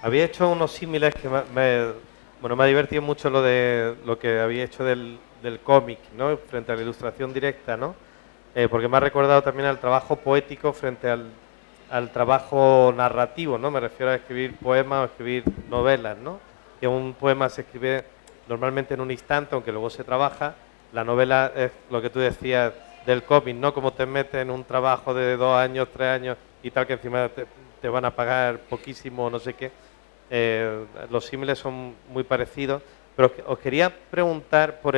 Había hecho unos símiles que me ha divertido mucho lo que había hecho del cómic, ¿no? Frente a la ilustración directa, ¿no? Porque me ha recordado también al trabajo poético frente al trabajo narrativo, ¿no? Me refiero a escribir poemas o escribir novelas, ¿no? Que un poema se escribe normalmente en un instante, aunque luego se trabaja, la novela es lo que tú decías del cómic, ¿no? Como te metes en un trabajo de 2 años, 3 años y tal, que encima te van a pagar poquísimo, no sé qué. Los símiles son muy parecidos, pero os quería preguntar por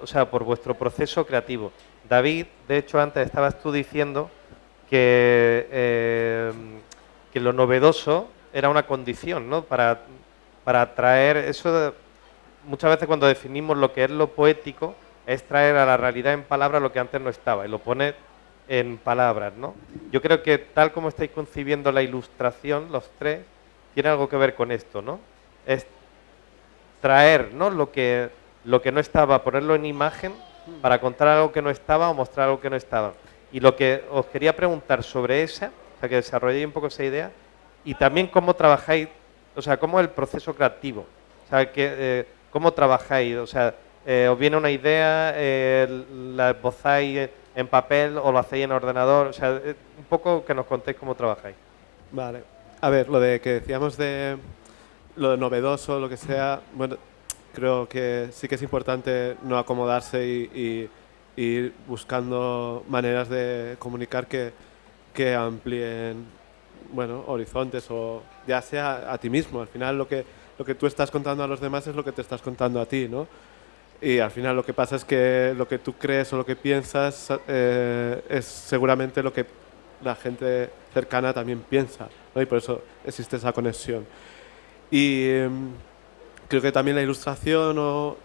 o sea, por vuestro proceso creativo. David, de hecho, antes estabas tú diciendo que lo novedoso era una condición, ¿no? Para atraer eso. Muchas veces cuando definimos lo que es lo poético es traer a la realidad en palabras lo que antes no estaba y lo pone en palabras, ¿no? Yo creo que tal como estáis concibiendo la ilustración, los tres, tiene algo que ver con esto, ¿no? Es traer, ¿no? lo que no estaba, ponerlo en imagen para contar algo que no estaba o mostrar algo que no estaba. Y lo que os quería preguntar sobre esa, o sea, que desarrolléis un poco esa idea, y también cómo trabajáis, o sea, cómo es el proceso creativo, o sea, cómo trabajáis, o sea, os viene una idea, la esbozáis en papel o lo hacéis en ordenador, o sea, un poco que nos contéis cómo trabajáis. Vale. A ver, lo de que decíamos de lo de novedoso, lo que sea, bueno, creo que sí que es importante no acomodarse y ir buscando maneras de comunicar que amplíen, bueno, horizontes o ya sea a ti mismo. Al final lo que tú estás contando a los demás es lo que te estás contando a ti, ¿no? Y al final lo que pasa es que lo que tú crees o lo que piensas es seguramente lo que la gente cercana también piensa, ¿no? Y por eso existe esa conexión. Y creo que también la ilustración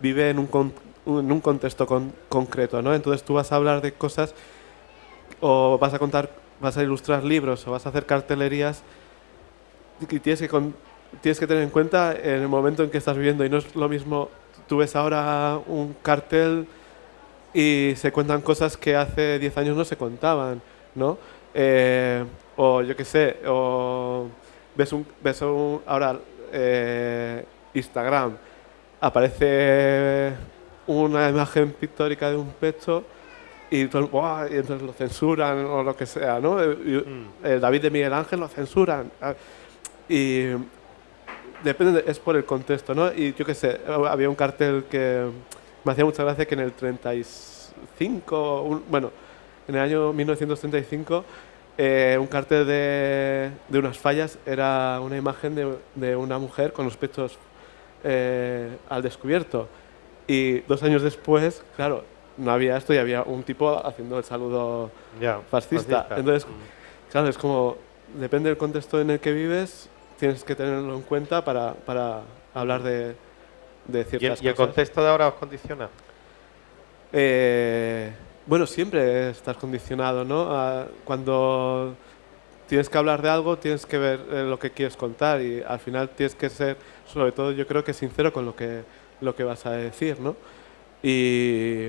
vive en un contexto concreto, ¿no? Entonces tú vas a hablar de cosas o vas a ilustrar libros o vas a hacer cartelerías y tienes que tener en cuenta en el momento en que estás viviendo y no es lo mismo, tú ves ahora un cartel y se cuentan cosas que hace 10 años no se contaban, ¿no? O yo qué sé, o ahora Instagram, aparece una imagen pictórica de un pecho y, ¡buah! Y entonces lo censuran o lo que sea, ¿no? El David de Miguel Ángel lo censuran. Y depende, es por el contexto, ¿no? Y yo qué sé, había un cartel que me hacía mucha gracia que en el 35, bueno, en el año 1935, un cartel de unas fallas era una imagen de una mujer con los pechos al descubierto. Y 2 años después, claro, no había esto y había un tipo haciendo el saludo fascista. Entonces, claro, es como, depende del contexto en el que vives, tienes que tenerlo en cuenta para hablar de ciertas cosas. ¿Y el contexto de ahora os condiciona? Bueno, siempre estás condicionado, ¿no? Cuando tienes que hablar de algo, tienes que ver lo que quieres contar y al final tienes que ser, sobre todo yo creo que sincero con lo que vas a decir, ¿no? Y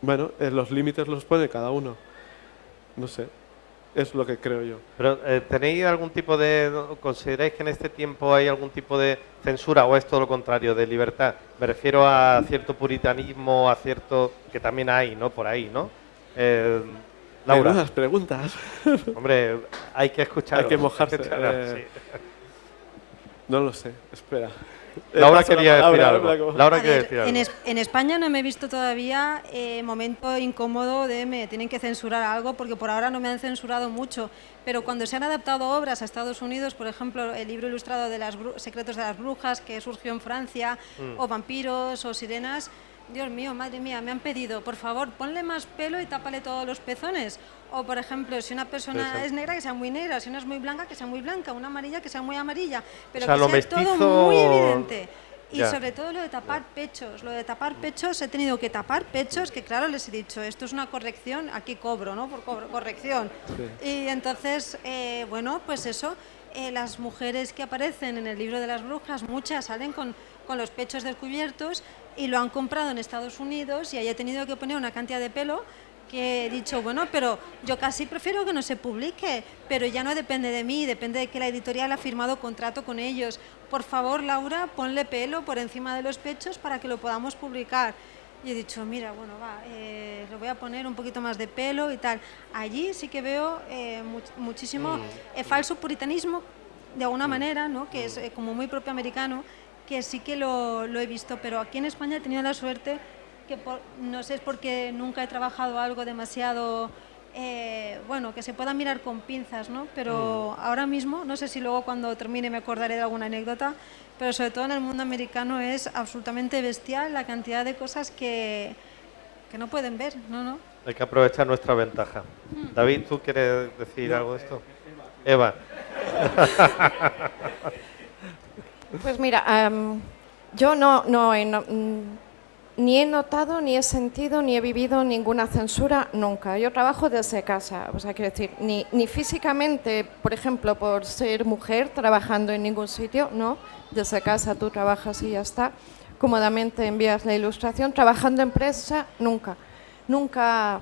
bueno, los límites los pone cada uno. No sé, es lo que creo yo. Pero ¿tenéis algún tipo consideráis que en este tiempo hay algún tipo de censura o es todo lo contrario, de libertad? Me refiero a cierto puritanismo, a cierto, que también hay, ¿no? Por ahí, ¿no? Laura. Hay unas preguntas. Hombre, hay que escuchar. Hay que mojarse. Sí. No lo sé, espera. Laura quería decir algo. A ver, en España no me he visto todavía momento incómodo de me tienen que censurar algo, porque por ahora no me han censurado mucho, pero cuando se han adaptado obras a Estados Unidos, por ejemplo, el libro ilustrado de Secretos de las Brujas, que surgió en Francia, o Vampiros, o Sirenas, Dios mío, madre mía, me han pedido, por favor, ponle más pelo y tápale todos los pezones. O, por ejemplo, si una persona es negra, que sea muy negra, si una es muy blanca, que sea muy blanca, una amarilla, que sea muy amarilla, pero o sea, que sea todo muy evidente. Y Ya. sobre todo lo de tapar pechos. Lo de tapar pechos, he tenido que tapar pechos, que claro, les he dicho, esto es una corrección, aquí cobro, ¿no? Por corrección. Sí. Y entonces, bueno, pues eso, las mujeres que aparecen en el libro de las brujas, muchas salen con los pechos descubiertos y lo han comprado en Estados Unidos y ahí he tenido que poner una cantidad de pelo que he dicho, bueno, pero yo casi prefiero que no se publique, pero ya no depende de mí, depende de que la editorial ha firmado contrato con ellos. Por favor, Laura, ponle pelo por encima de los pechos para que lo podamos publicar. Y he dicho, mira, bueno, va, le voy a poner un poquito más de pelo y tal. Allí sí que veo muchísimo falso puritanismo, de alguna manera, ¿no? Que es como muy propio americano, que sí que lo he visto, pero aquí en España he tenido la suerte que no sé, es porque nunca he trabajado algo demasiado, bueno, que se pueda mirar con pinzas, ¿no? Pero ahora mismo, no sé si luego cuando termine me acordaré de alguna anécdota, pero sobre todo en el mundo americano es absolutamente bestial la cantidad de cosas que no pueden ver, ¿no? Hay que aprovechar nuestra ventaja. David, ¿tú quieres decir algo de esto? Eva. Pues mira, yo ni he notado, ni he sentido, ni he vivido ninguna censura nunca. Yo trabajo desde casa, o sea, quiero decir, ni físicamente, por ejemplo, por ser mujer, trabajando en ningún sitio, no. Desde casa tú trabajas y ya está. Cómodamente envías la ilustración. Trabajando en prensa, nunca. Nunca.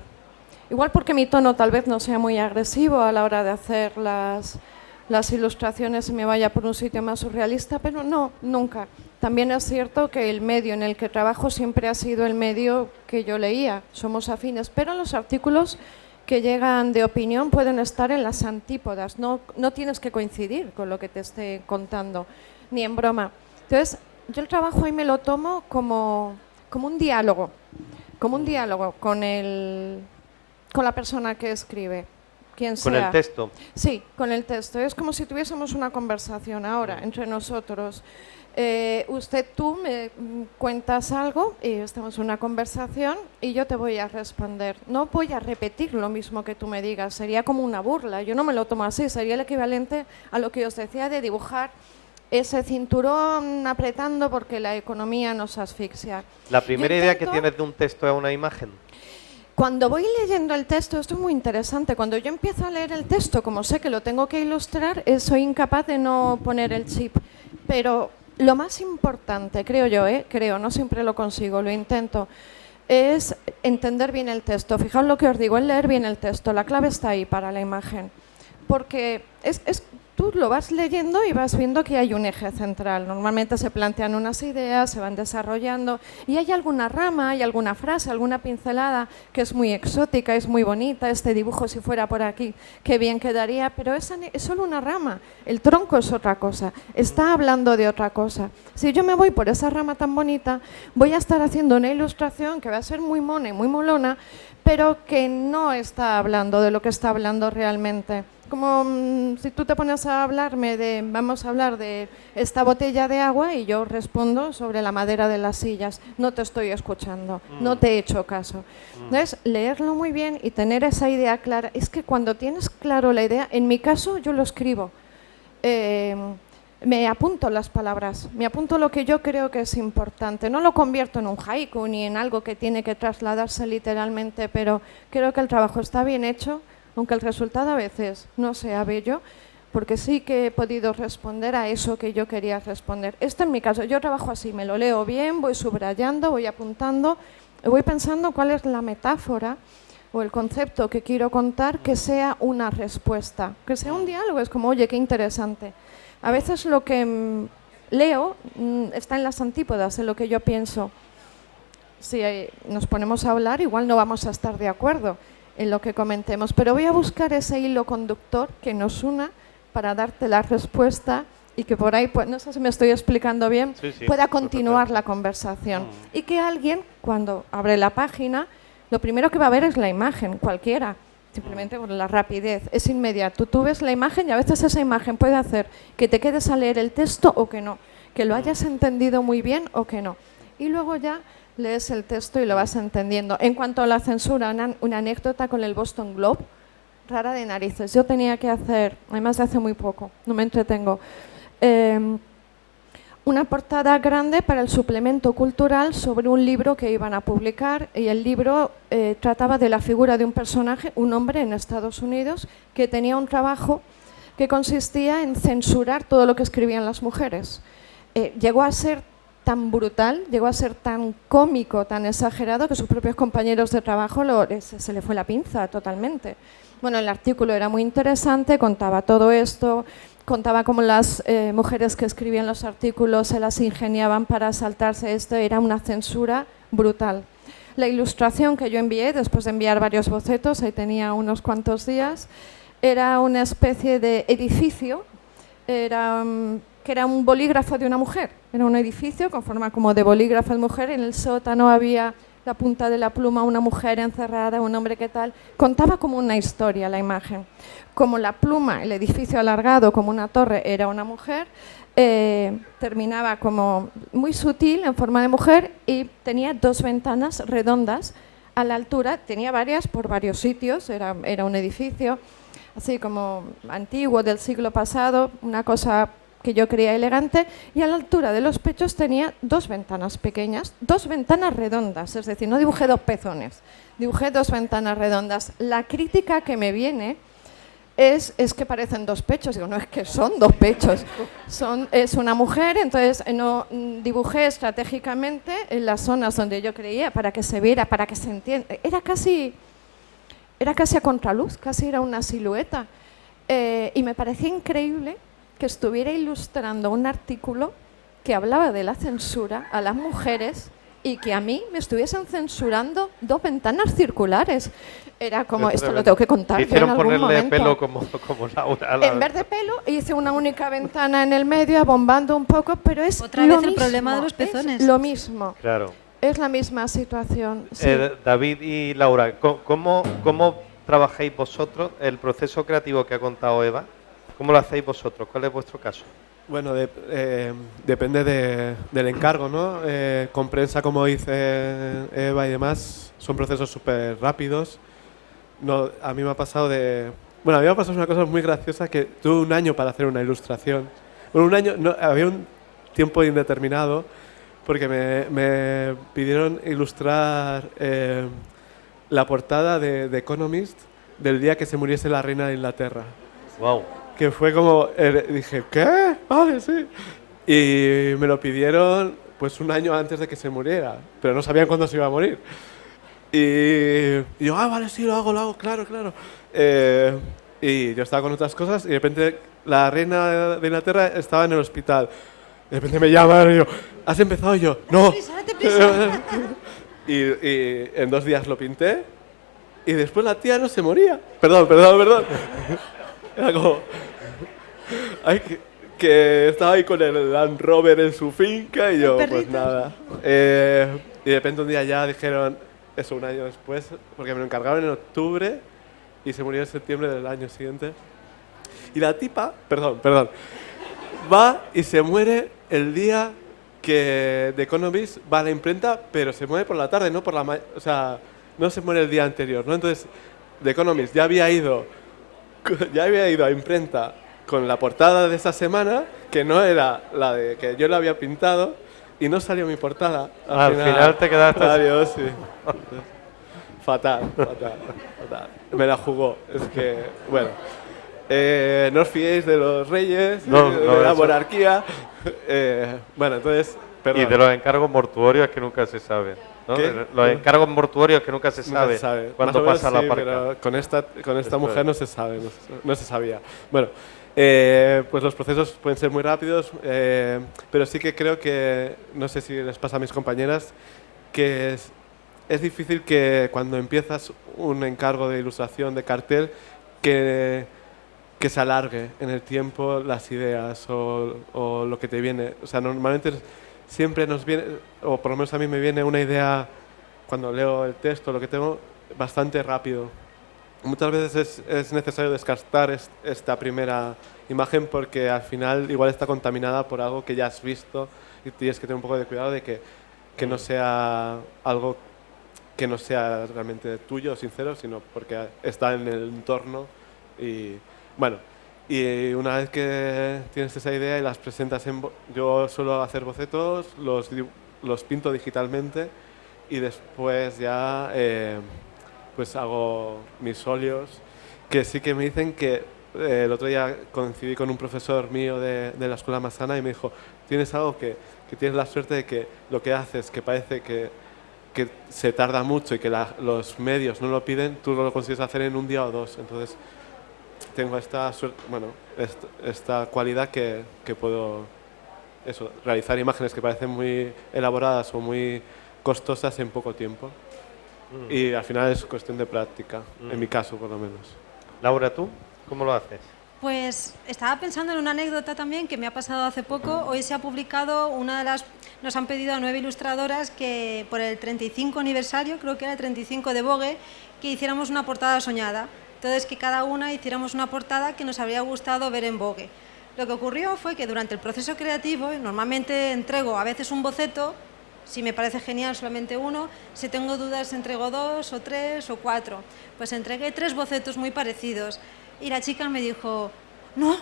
Igual porque mi tono tal vez no sea muy agresivo a la hora de hacer las ilustraciones y me vaya por un sitio más surrealista, pero no, nunca. También es cierto que el medio en el que trabajo siempre ha sido el medio que yo leía, somos afines, pero los artículos que llegan de opinión pueden estar en las antípodas, no tienes que coincidir con lo que te esté contando, ni en broma. Entonces, yo el trabajo ahí me lo tomo como un diálogo con la persona que escribe. Quien sea. Con el texto. Sí, con el texto. Es como si tuviésemos una conversación ahora entre nosotros. Tú me cuentas algo y estamos en una conversación y yo te voy a responder. No voy a repetir lo mismo que tú me digas, sería como una burla. Yo no me lo tomo así, sería el equivalente a lo que os decía de dibujar ese cinturón apretando porque la economía nos asfixia. ¿La primera idea que tienes de un texto es una imagen? Cuando voy leyendo el texto, esto es muy interesante, cuando yo empiezo a leer el texto, como sé que lo tengo que ilustrar, soy incapaz de no poner el chip. Pero lo más importante, creo yo, no siempre lo consigo, lo intento, es entender bien el texto. Fijaos lo que os digo, es leer bien el texto, la clave está ahí para la imagen. Porque tú lo vas leyendo y vas viendo que hay un eje central. Normalmente se plantean unas ideas, se van desarrollando y hay alguna rama, hay alguna frase, alguna pincelada que es muy exótica, es muy bonita. Este dibujo si fuera por aquí, qué bien quedaría, pero es solo una rama. El tronco es otra cosa, está hablando de otra cosa. Si yo me voy por esa rama tan bonita, voy a estar haciendo una ilustración que va a ser muy mona y muy molona, pero que no está hablando de lo que está hablando realmente. Como si tú te pones a hablarme vamos a hablar de esta botella de agua y yo respondo sobre la madera de las sillas. No te estoy escuchando, no te he hecho caso. Entonces, leerlo muy bien y tener esa idea clara. Es que cuando tienes claro la idea, en mi caso yo lo escribo. Me apunto las palabras, me apunto lo que yo creo que es importante. No lo convierto en un haiku ni en algo que tiene que trasladarse literalmente, pero creo que el trabajo está bien hecho, aunque el resultado a veces no sea bello, porque sí que he podido responder a eso que yo quería responder. Este es mi caso, yo trabajo así, me lo leo bien, voy subrayando, voy apuntando, voy pensando cuál es la metáfora o el concepto que quiero contar que sea una respuesta, que sea un diálogo, es como, oye, qué interesante. A veces lo que leo está en las antípodas, en lo que yo pienso. Si nos ponemos a hablar, igual no vamos a estar de acuerdo en lo que comentemos, pero voy a buscar ese hilo conductor que nos una para darte la respuesta y que por ahí, pues, no sé si me estoy explicando bien, Sí, pueda continuar la conversación. Y que alguien, cuando abre la página, lo primero que va a ver es la imagen, cualquiera, simplemente por la rapidez, es inmediato. Tú ves la imagen y a veces esa imagen puede hacer que te quedes a leer el texto o que no, que lo hayas entendido muy bien o que no. Y luego ya lees el texto y lo vas entendiendo. En cuanto a la censura, una anécdota con el Boston Globe, rara de narices. Yo tenía que hacer, además de hace muy poco, no me entretengo, una portada grande para el suplemento cultural sobre un libro que iban a publicar, y el libro trataba de la figura de un personaje, un hombre en Estados Unidos, que tenía un trabajo que consistía en censurar todo lo que escribían las mujeres. Llegó a ser tan brutal, llegó a ser tan cómico, tan exagerado, que sus propios compañeros de trabajo se le fue la pinza totalmente. Bueno, el artículo era muy interesante, contaba todo esto, contaba cómo las mujeres que escribían los artículos se las ingeniaban para saltarse esto, era una censura brutal. La ilustración que yo envié, después de enviar varios bocetos, ahí tenía unos cuantos días, era una especie de edificio, era que era un bolígrafo de una mujer. Era un edificio con forma como de bolígrafo de mujer. En el sótano había la punta de la pluma, una mujer encerrada, un hombre que tal. Contaba como una historia la imagen. Como la pluma, el edificio alargado como una torre, era una mujer, terminaba como muy sutil en forma de mujer y tenía 2 ventanas redondas a la altura. Tenía varias por varios sitios, era un edificio así como antiguo del siglo pasado, una cosa que yo creía elegante, y a la altura de los pechos tenía 2 ventanas pequeñas, 2 ventanas redondas, es decir, no dibujé 2 pezones, dibujé 2 ventanas redondas. La crítica que me viene es que parecen 2 pechos. Digo, no, es que son 2 pechos, es una mujer. Entonces no dibujé estratégicamente en las zonas donde yo creía, para que se viera, para que se entienda. Era casi a contraluz, casi era una silueta. Y me parecía increíble que estuviera ilustrando un artículo que hablaba de la censura a las mujeres y que a mí me estuviesen censurando 2 ventanas circulares. Era como, esto lo tengo que contar. Hicieron yo en algún ponerle momento. pelo como Laura. En vez de pelo, hice una única ventana en el medio, abombando un poco, pero es Otra lo vez el mismo, problema de los es pezones. lo mismo. Claro. Es la misma situación. Sí. David y Laura, ¿cómo trabajáis vosotros el proceso creativo que ha contado Eva? ¿Cómo lo hacéis vosotros? ¿Cuál es vuestro caso? Bueno, depende del encargo, ¿no? Con prensa, como dice Eva y demás, son procesos súper rápidos. No, a mí me ha pasado Bueno, a mí me ha pasado una cosa muy graciosa, que tuve un año para hacer una ilustración. Bueno, un año, no, había un tiempo indeterminado, porque me pidieron ilustrar la portada de The Economist del día que se muriese la reina de Inglaterra. Wow. Que fue como, dije, ¿qué? Vale, sí. Y me lo pidieron pues un año antes de que se muriera, pero no sabían cuándo se iba a morir. Y yo, vale, sí, lo hago, claro. Y yo estaba con otras cosas y de repente la reina de Inglaterra estaba en el hospital. De repente me llaman y yo, ¿has empezado? Y yo, no. Date prisa. Y en 2 días lo pinté y después la tía no se moría. Perdón. Era como... que estaba ahí con el Land Rover en su finca y yo, pues nada. Y de repente un día ya dijeron, eso un año después, porque me lo encargaron en octubre y se murió en septiembre del año siguiente. Y la tipa, perdón, va y se muere el día que The Economist va a la imprenta, pero se muere por la tarde, no por la o sea, no se muere el día anterior, ¿no? Entonces, The Economist ya había ido a imprenta con la portada de esa semana, que no era la de que yo la había pintado, y no salió mi portada. Al final te quedaste... Adiós, sí. Fatal. Me la jugó. Es que, bueno, no os fiéis de los reyes, de la monarquía. Bueno, entonces, perdón. Y de los encargos mortuorios que nunca se sabe, ¿no? Los encargos mortuorios que nunca se sabe, cuándo pasa la parca. Pero con esta mujer no se sabe, no se sabía. Bueno, pues los procesos pueden ser muy rápidos, pero sí que creo que, no sé si les pasa a mis compañeras, que es difícil que cuando empiezas un encargo de ilustración, de cartel, que se alargue en el tiempo las ideas o lo que te viene. O sea, normalmente siempre nos viene, o por lo menos a mí me viene una idea cuando leo el texto, lo que tengo, bastante rápido. Muchas veces es necesario descartar esta primera imagen porque al final igual está contaminada por algo que ya has visto y tienes que tener un poco de cuidado de que no sea algo que no sea realmente tuyo, sincero, sino porque está en el entorno. Y bueno, y una vez que tienes esa idea y las presentas yo suelo hacer bocetos, los pinto digitalmente y después ya pues hago mis óleos, que sí que me dicen que el otro día coincidí con un profesor mío de la Escuela Massana y me dijo, tienes algo que tienes la suerte de que lo que haces, que parece que se tarda mucho y que los medios no lo piden, tú lo consigues hacer en un día o 2. Entonces tengo esta suerte, bueno, esta cualidad que puedo realizar imágenes que parecen muy elaboradas o muy costosas en poco tiempo. Y al final es cuestión de práctica, en mi caso por lo menos. Laura, ¿tú cómo lo haces? Pues estaba pensando en una anécdota también que me ha pasado hace poco. Hoy se ha publicado nos han pedido a 9 ilustradoras que por el 35 aniversario, creo que era el 35 de Vogue, que hiciéramos una portada soñada. Entonces que cada una hiciéramos una portada que nos habría gustado ver en Vogue. Lo que ocurrió fue que durante el proceso creativo, normalmente entrego a veces un boceto, si me parece genial solamente uno, si tengo dudas entrego 2 o 3 o 4. Pues entregué 3 bocetos muy parecidos. Y la chica me dijo, no,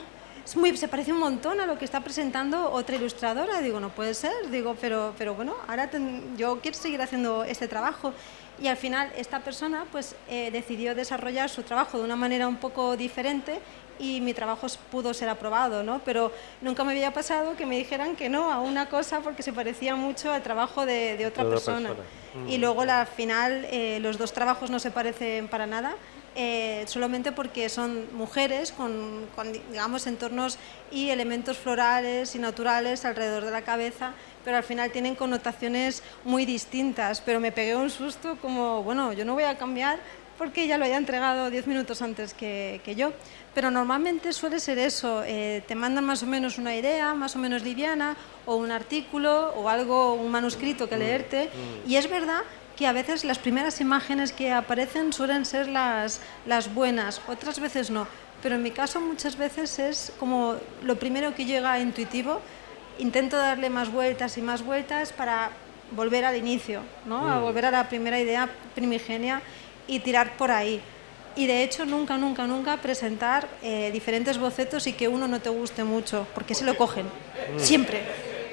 se parece un montón a lo que está presentando otra ilustradora. Digo, no puede ser. Digo, pero bueno, ahora yo quiero seguir haciendo este trabajo. Y al final esta persona pues decidió desarrollar su trabajo de una manera un poco diferente y mi trabajo pudo ser aprobado, ¿no? Pero nunca me había pasado que me dijeran que no a una cosa porque se parecía mucho al trabajo de otra persona. Y luego al final los 2 trabajos no se parecen para nada. Solamente porque son mujeres con, digamos, entornos y elementos florales y naturales alrededor de la cabeza, pero al final tienen connotaciones muy distintas. Pero me pegué un susto como, bueno, yo no voy a cambiar porque ella lo haya entregado 10 minutos antes que yo. Pero normalmente suele ser eso, te mandan más o menos una idea, más o menos liviana, o un artículo, o algo, un manuscrito que leerte, y es verdad que a veces las primeras imágenes que aparecen suelen ser las buenas, otras veces no, pero en mi caso muchas veces es como lo primero que llega intuitivo, intento darle más vueltas y más vueltas para volver al inicio, ¿no? A volver a la primera idea primigenia y tirar por ahí. Y de hecho nunca presentar diferentes bocetos y que uno no te guste mucho, porque se lo cogen, siempre.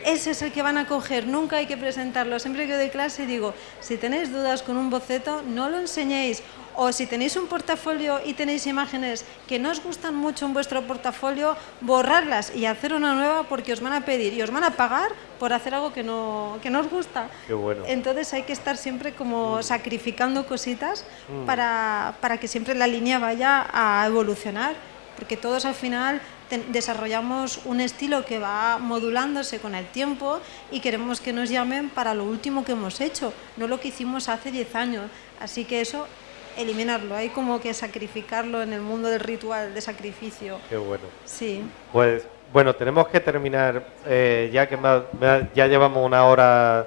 Ese es el que van a coger, nunca hay que presentarlo. Siempre que doy clase digo, si tenéis dudas con un boceto, no lo enseñéis. O si tenéis un portafolio y tenéis imágenes que no os gustan mucho en vuestro portafolio, borrarlas y hacer una nueva porque os van a pedir y os van a pagar por hacer algo que no os gusta. Qué bueno. Entonces hay que estar siempre como sacrificando cositas para que siempre la línea vaya a evolucionar, porque todos al final desarrollamos un estilo que va modulándose con el tiempo y queremos que nos llamen para lo último que hemos hecho, no lo que hicimos hace 10 años. Así que eso, eliminarlo, hay como que sacrificarlo en el mundo del ritual de sacrificio. Qué bueno. Sí. Pues bueno, tenemos que terminar ya que ya llevamos una hora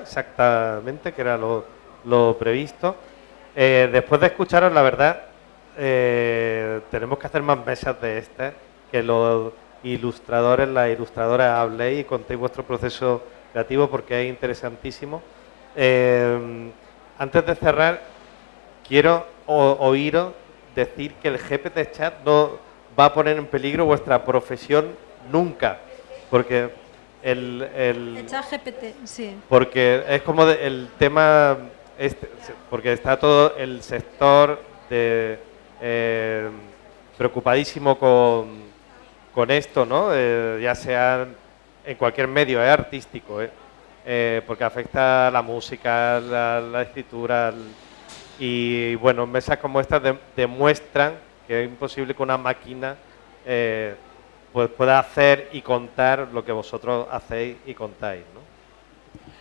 exactamente, que era lo previsto. Después de escucharos, la verdad, tenemos que hacer más mesas de estas, que los ilustradores, las ilustradoras habléis y contéis vuestro proceso creativo porque es interesantísimo. Antes de cerrar, quiero oíros decir que el GPT Chat no va a poner en peligro vuestra profesión nunca, porque El chat GPT, sí. porque es como el tema, porque está todo el sector preocupadísimo con esto, ¿no? Ya sea en cualquier medio, es artístico, porque afecta a la música, la escritura, y bueno, mesas como estas demuestran que es imposible que una máquina pues pueda hacer y contar lo que vosotros hacéis y contáis, ¿no?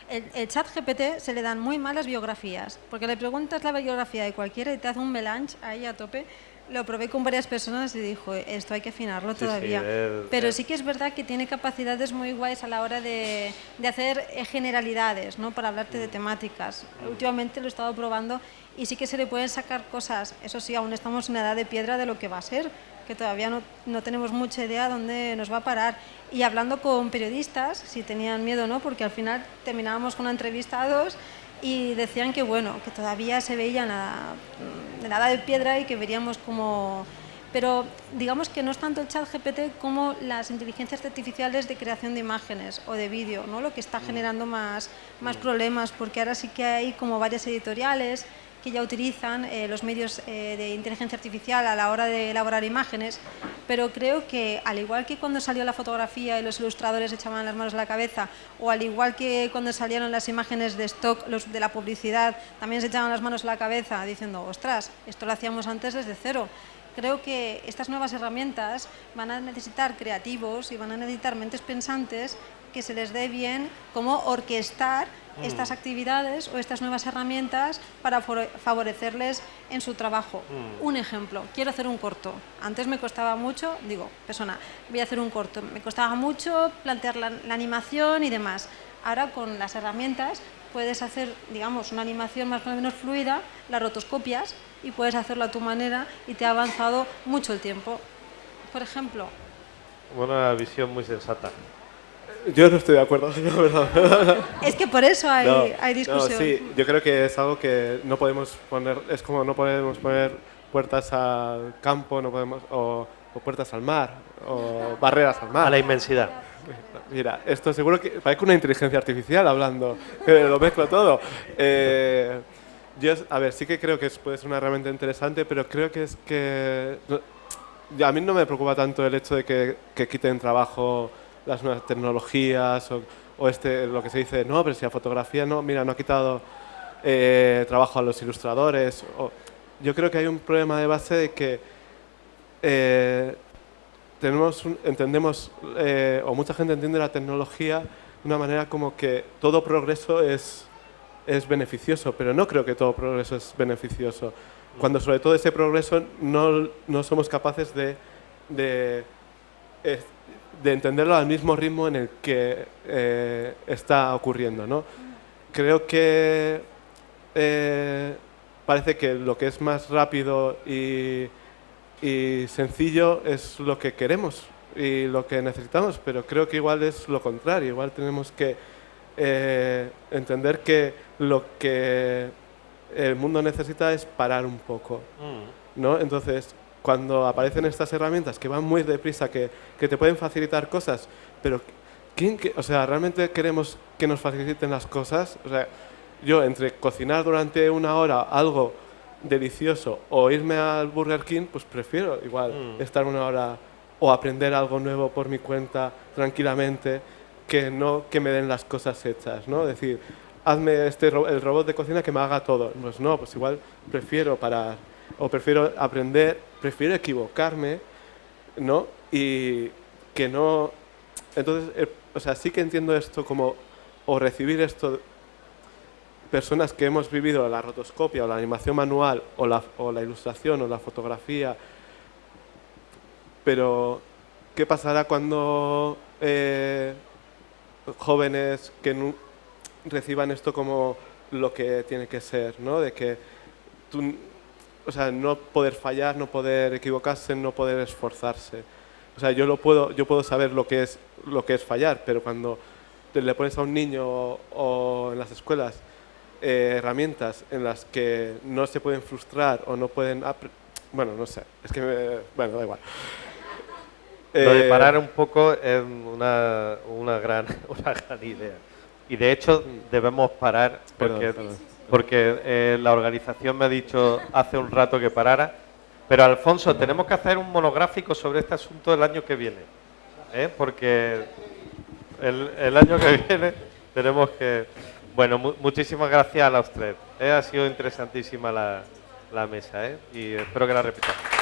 El chat GPT se le dan muy malas biografías, porque le preguntas la biografía de cualquiera y te hace un melange ahí a tope. Lo probé con varias personas y dijo, esto hay que afinarlo todavía. Pero sí que es verdad que tiene capacidades muy guays a la hora de hacer generalidades, ¿no? Para hablarte de temáticas. Últimamente lo he estado probando y sí que se le pueden sacar cosas. Eso sí, aún estamos en la edad de piedra de lo que va a ser, que todavía no tenemos mucha idea dónde nos va a parar. Y hablando con periodistas, si tenían miedo, ¿no? Porque al final terminábamos con una entrevista a 2 y decían que bueno, que todavía se veía en la edad de piedra y que veríamos como... Pero digamos que no es tanto el chat GPT como las inteligencias artificiales de creación de imágenes o de vídeo, ¿no? Lo que está generando más problemas, porque ahora sí que hay como varias editoriales que ya utilizan los medios de inteligencia artificial a la hora de elaborar imágenes, pero creo que al igual que cuando salió la fotografía y los ilustradores echaban las manos a la cabeza, o al igual que cuando salieron las imágenes de stock, los de la publicidad, también se echaban las manos a la cabeza diciendo, ostras, esto lo hacíamos antes desde cero. Creo que estas nuevas herramientas van a necesitar creativos y van a necesitar mentes pensantes que se les dé bien cómo orquestar estas actividades o estas nuevas herramientas para favorecerles en su trabajo. Un ejemplo, quiero hacer un corto. Antes me costaba mucho, voy a hacer un corto. Me costaba mucho plantear la animación y demás. Ahora con las herramientas puedes hacer, digamos, una animación más o menos fluida, la rotoscopias y puedes hacerlo a tu manera y te ha avanzado mucho el tiempo. Por ejemplo. Una visión muy sensata. Yo no estoy de acuerdo, la verdad. Es que por eso hay discusión. No, sí, yo creo que es algo que no podemos poner, es como no podemos poner puertas al campo, no podemos, o puertas al mar, o barreras al mar. A la inmensidad. Mira, esto seguro que parece una inteligencia artificial hablando, lo mezclo todo. Yo, a ver, sí que creo que puede ser una herramienta interesante, pero creo que es que... a mí no me preocupa tanto el hecho de que quiten trabajo las nuevas tecnologías o lo que se dice, no, pero si la fotografía no, mira, no ha quitado trabajo a los ilustradores. Yo creo que hay un problema de base de que entendemos, o mucha gente entiende la tecnología de una manera como que todo progreso es beneficioso, pero no creo que todo progreso es beneficioso. Cuando sobre todo ese progreso no somos capaces de entenderlo al mismo ritmo en el que está ocurriendo, ¿no? Creo que parece que lo que es más rápido y sencillo es lo que queremos y lo que necesitamos, pero creo que igual es lo contrario. Igual tenemos que entender que lo que el mundo necesita es parar un poco, ¿no? Entonces, cuando aparecen estas herramientas que van muy deprisa, que te pueden facilitar cosas, pero o sea, ¿realmente queremos que nos faciliten las cosas? O sea, yo entre cocinar durante una hora algo delicioso o irme al Burger King, pues prefiero igual estar una hora o aprender algo nuevo por mi cuenta tranquilamente que no que me den las cosas hechas, ¿no? Es decir, hazme el robot de cocina que me haga todo. Pues no, pues igual prefiero parar o prefiero aprender, prefiero equivocarme, ¿no? Y que no... Entonces, o sea, sí que entiendo esto como, o recibir esto, personas que hemos vivido la rotoscopia o la animación manual o la ilustración o la fotografía, pero ¿qué pasará cuando jóvenes que reciban esto como lo que tiene que ser, ¿no? De que o sea, no poder fallar, no poder equivocarse, no poder esforzarse. O sea, yo puedo saber lo que es fallar, pero cuando le pones a un niño o en las escuelas herramientas en las que no se pueden frustrar o no pueden... Bueno, no sé, es que bueno, da igual. Lo de parar un poco es una gran idea. Y de hecho debemos parar porque la organización me ha dicho hace un rato que parara. Pero Alfonso, tenemos que hacer un monográfico sobre este asunto el año que viene. Porque el año que viene tenemos que... Bueno, muchísimas gracias a los tres. Ha sido interesantísima la mesa y espero que la repitamos.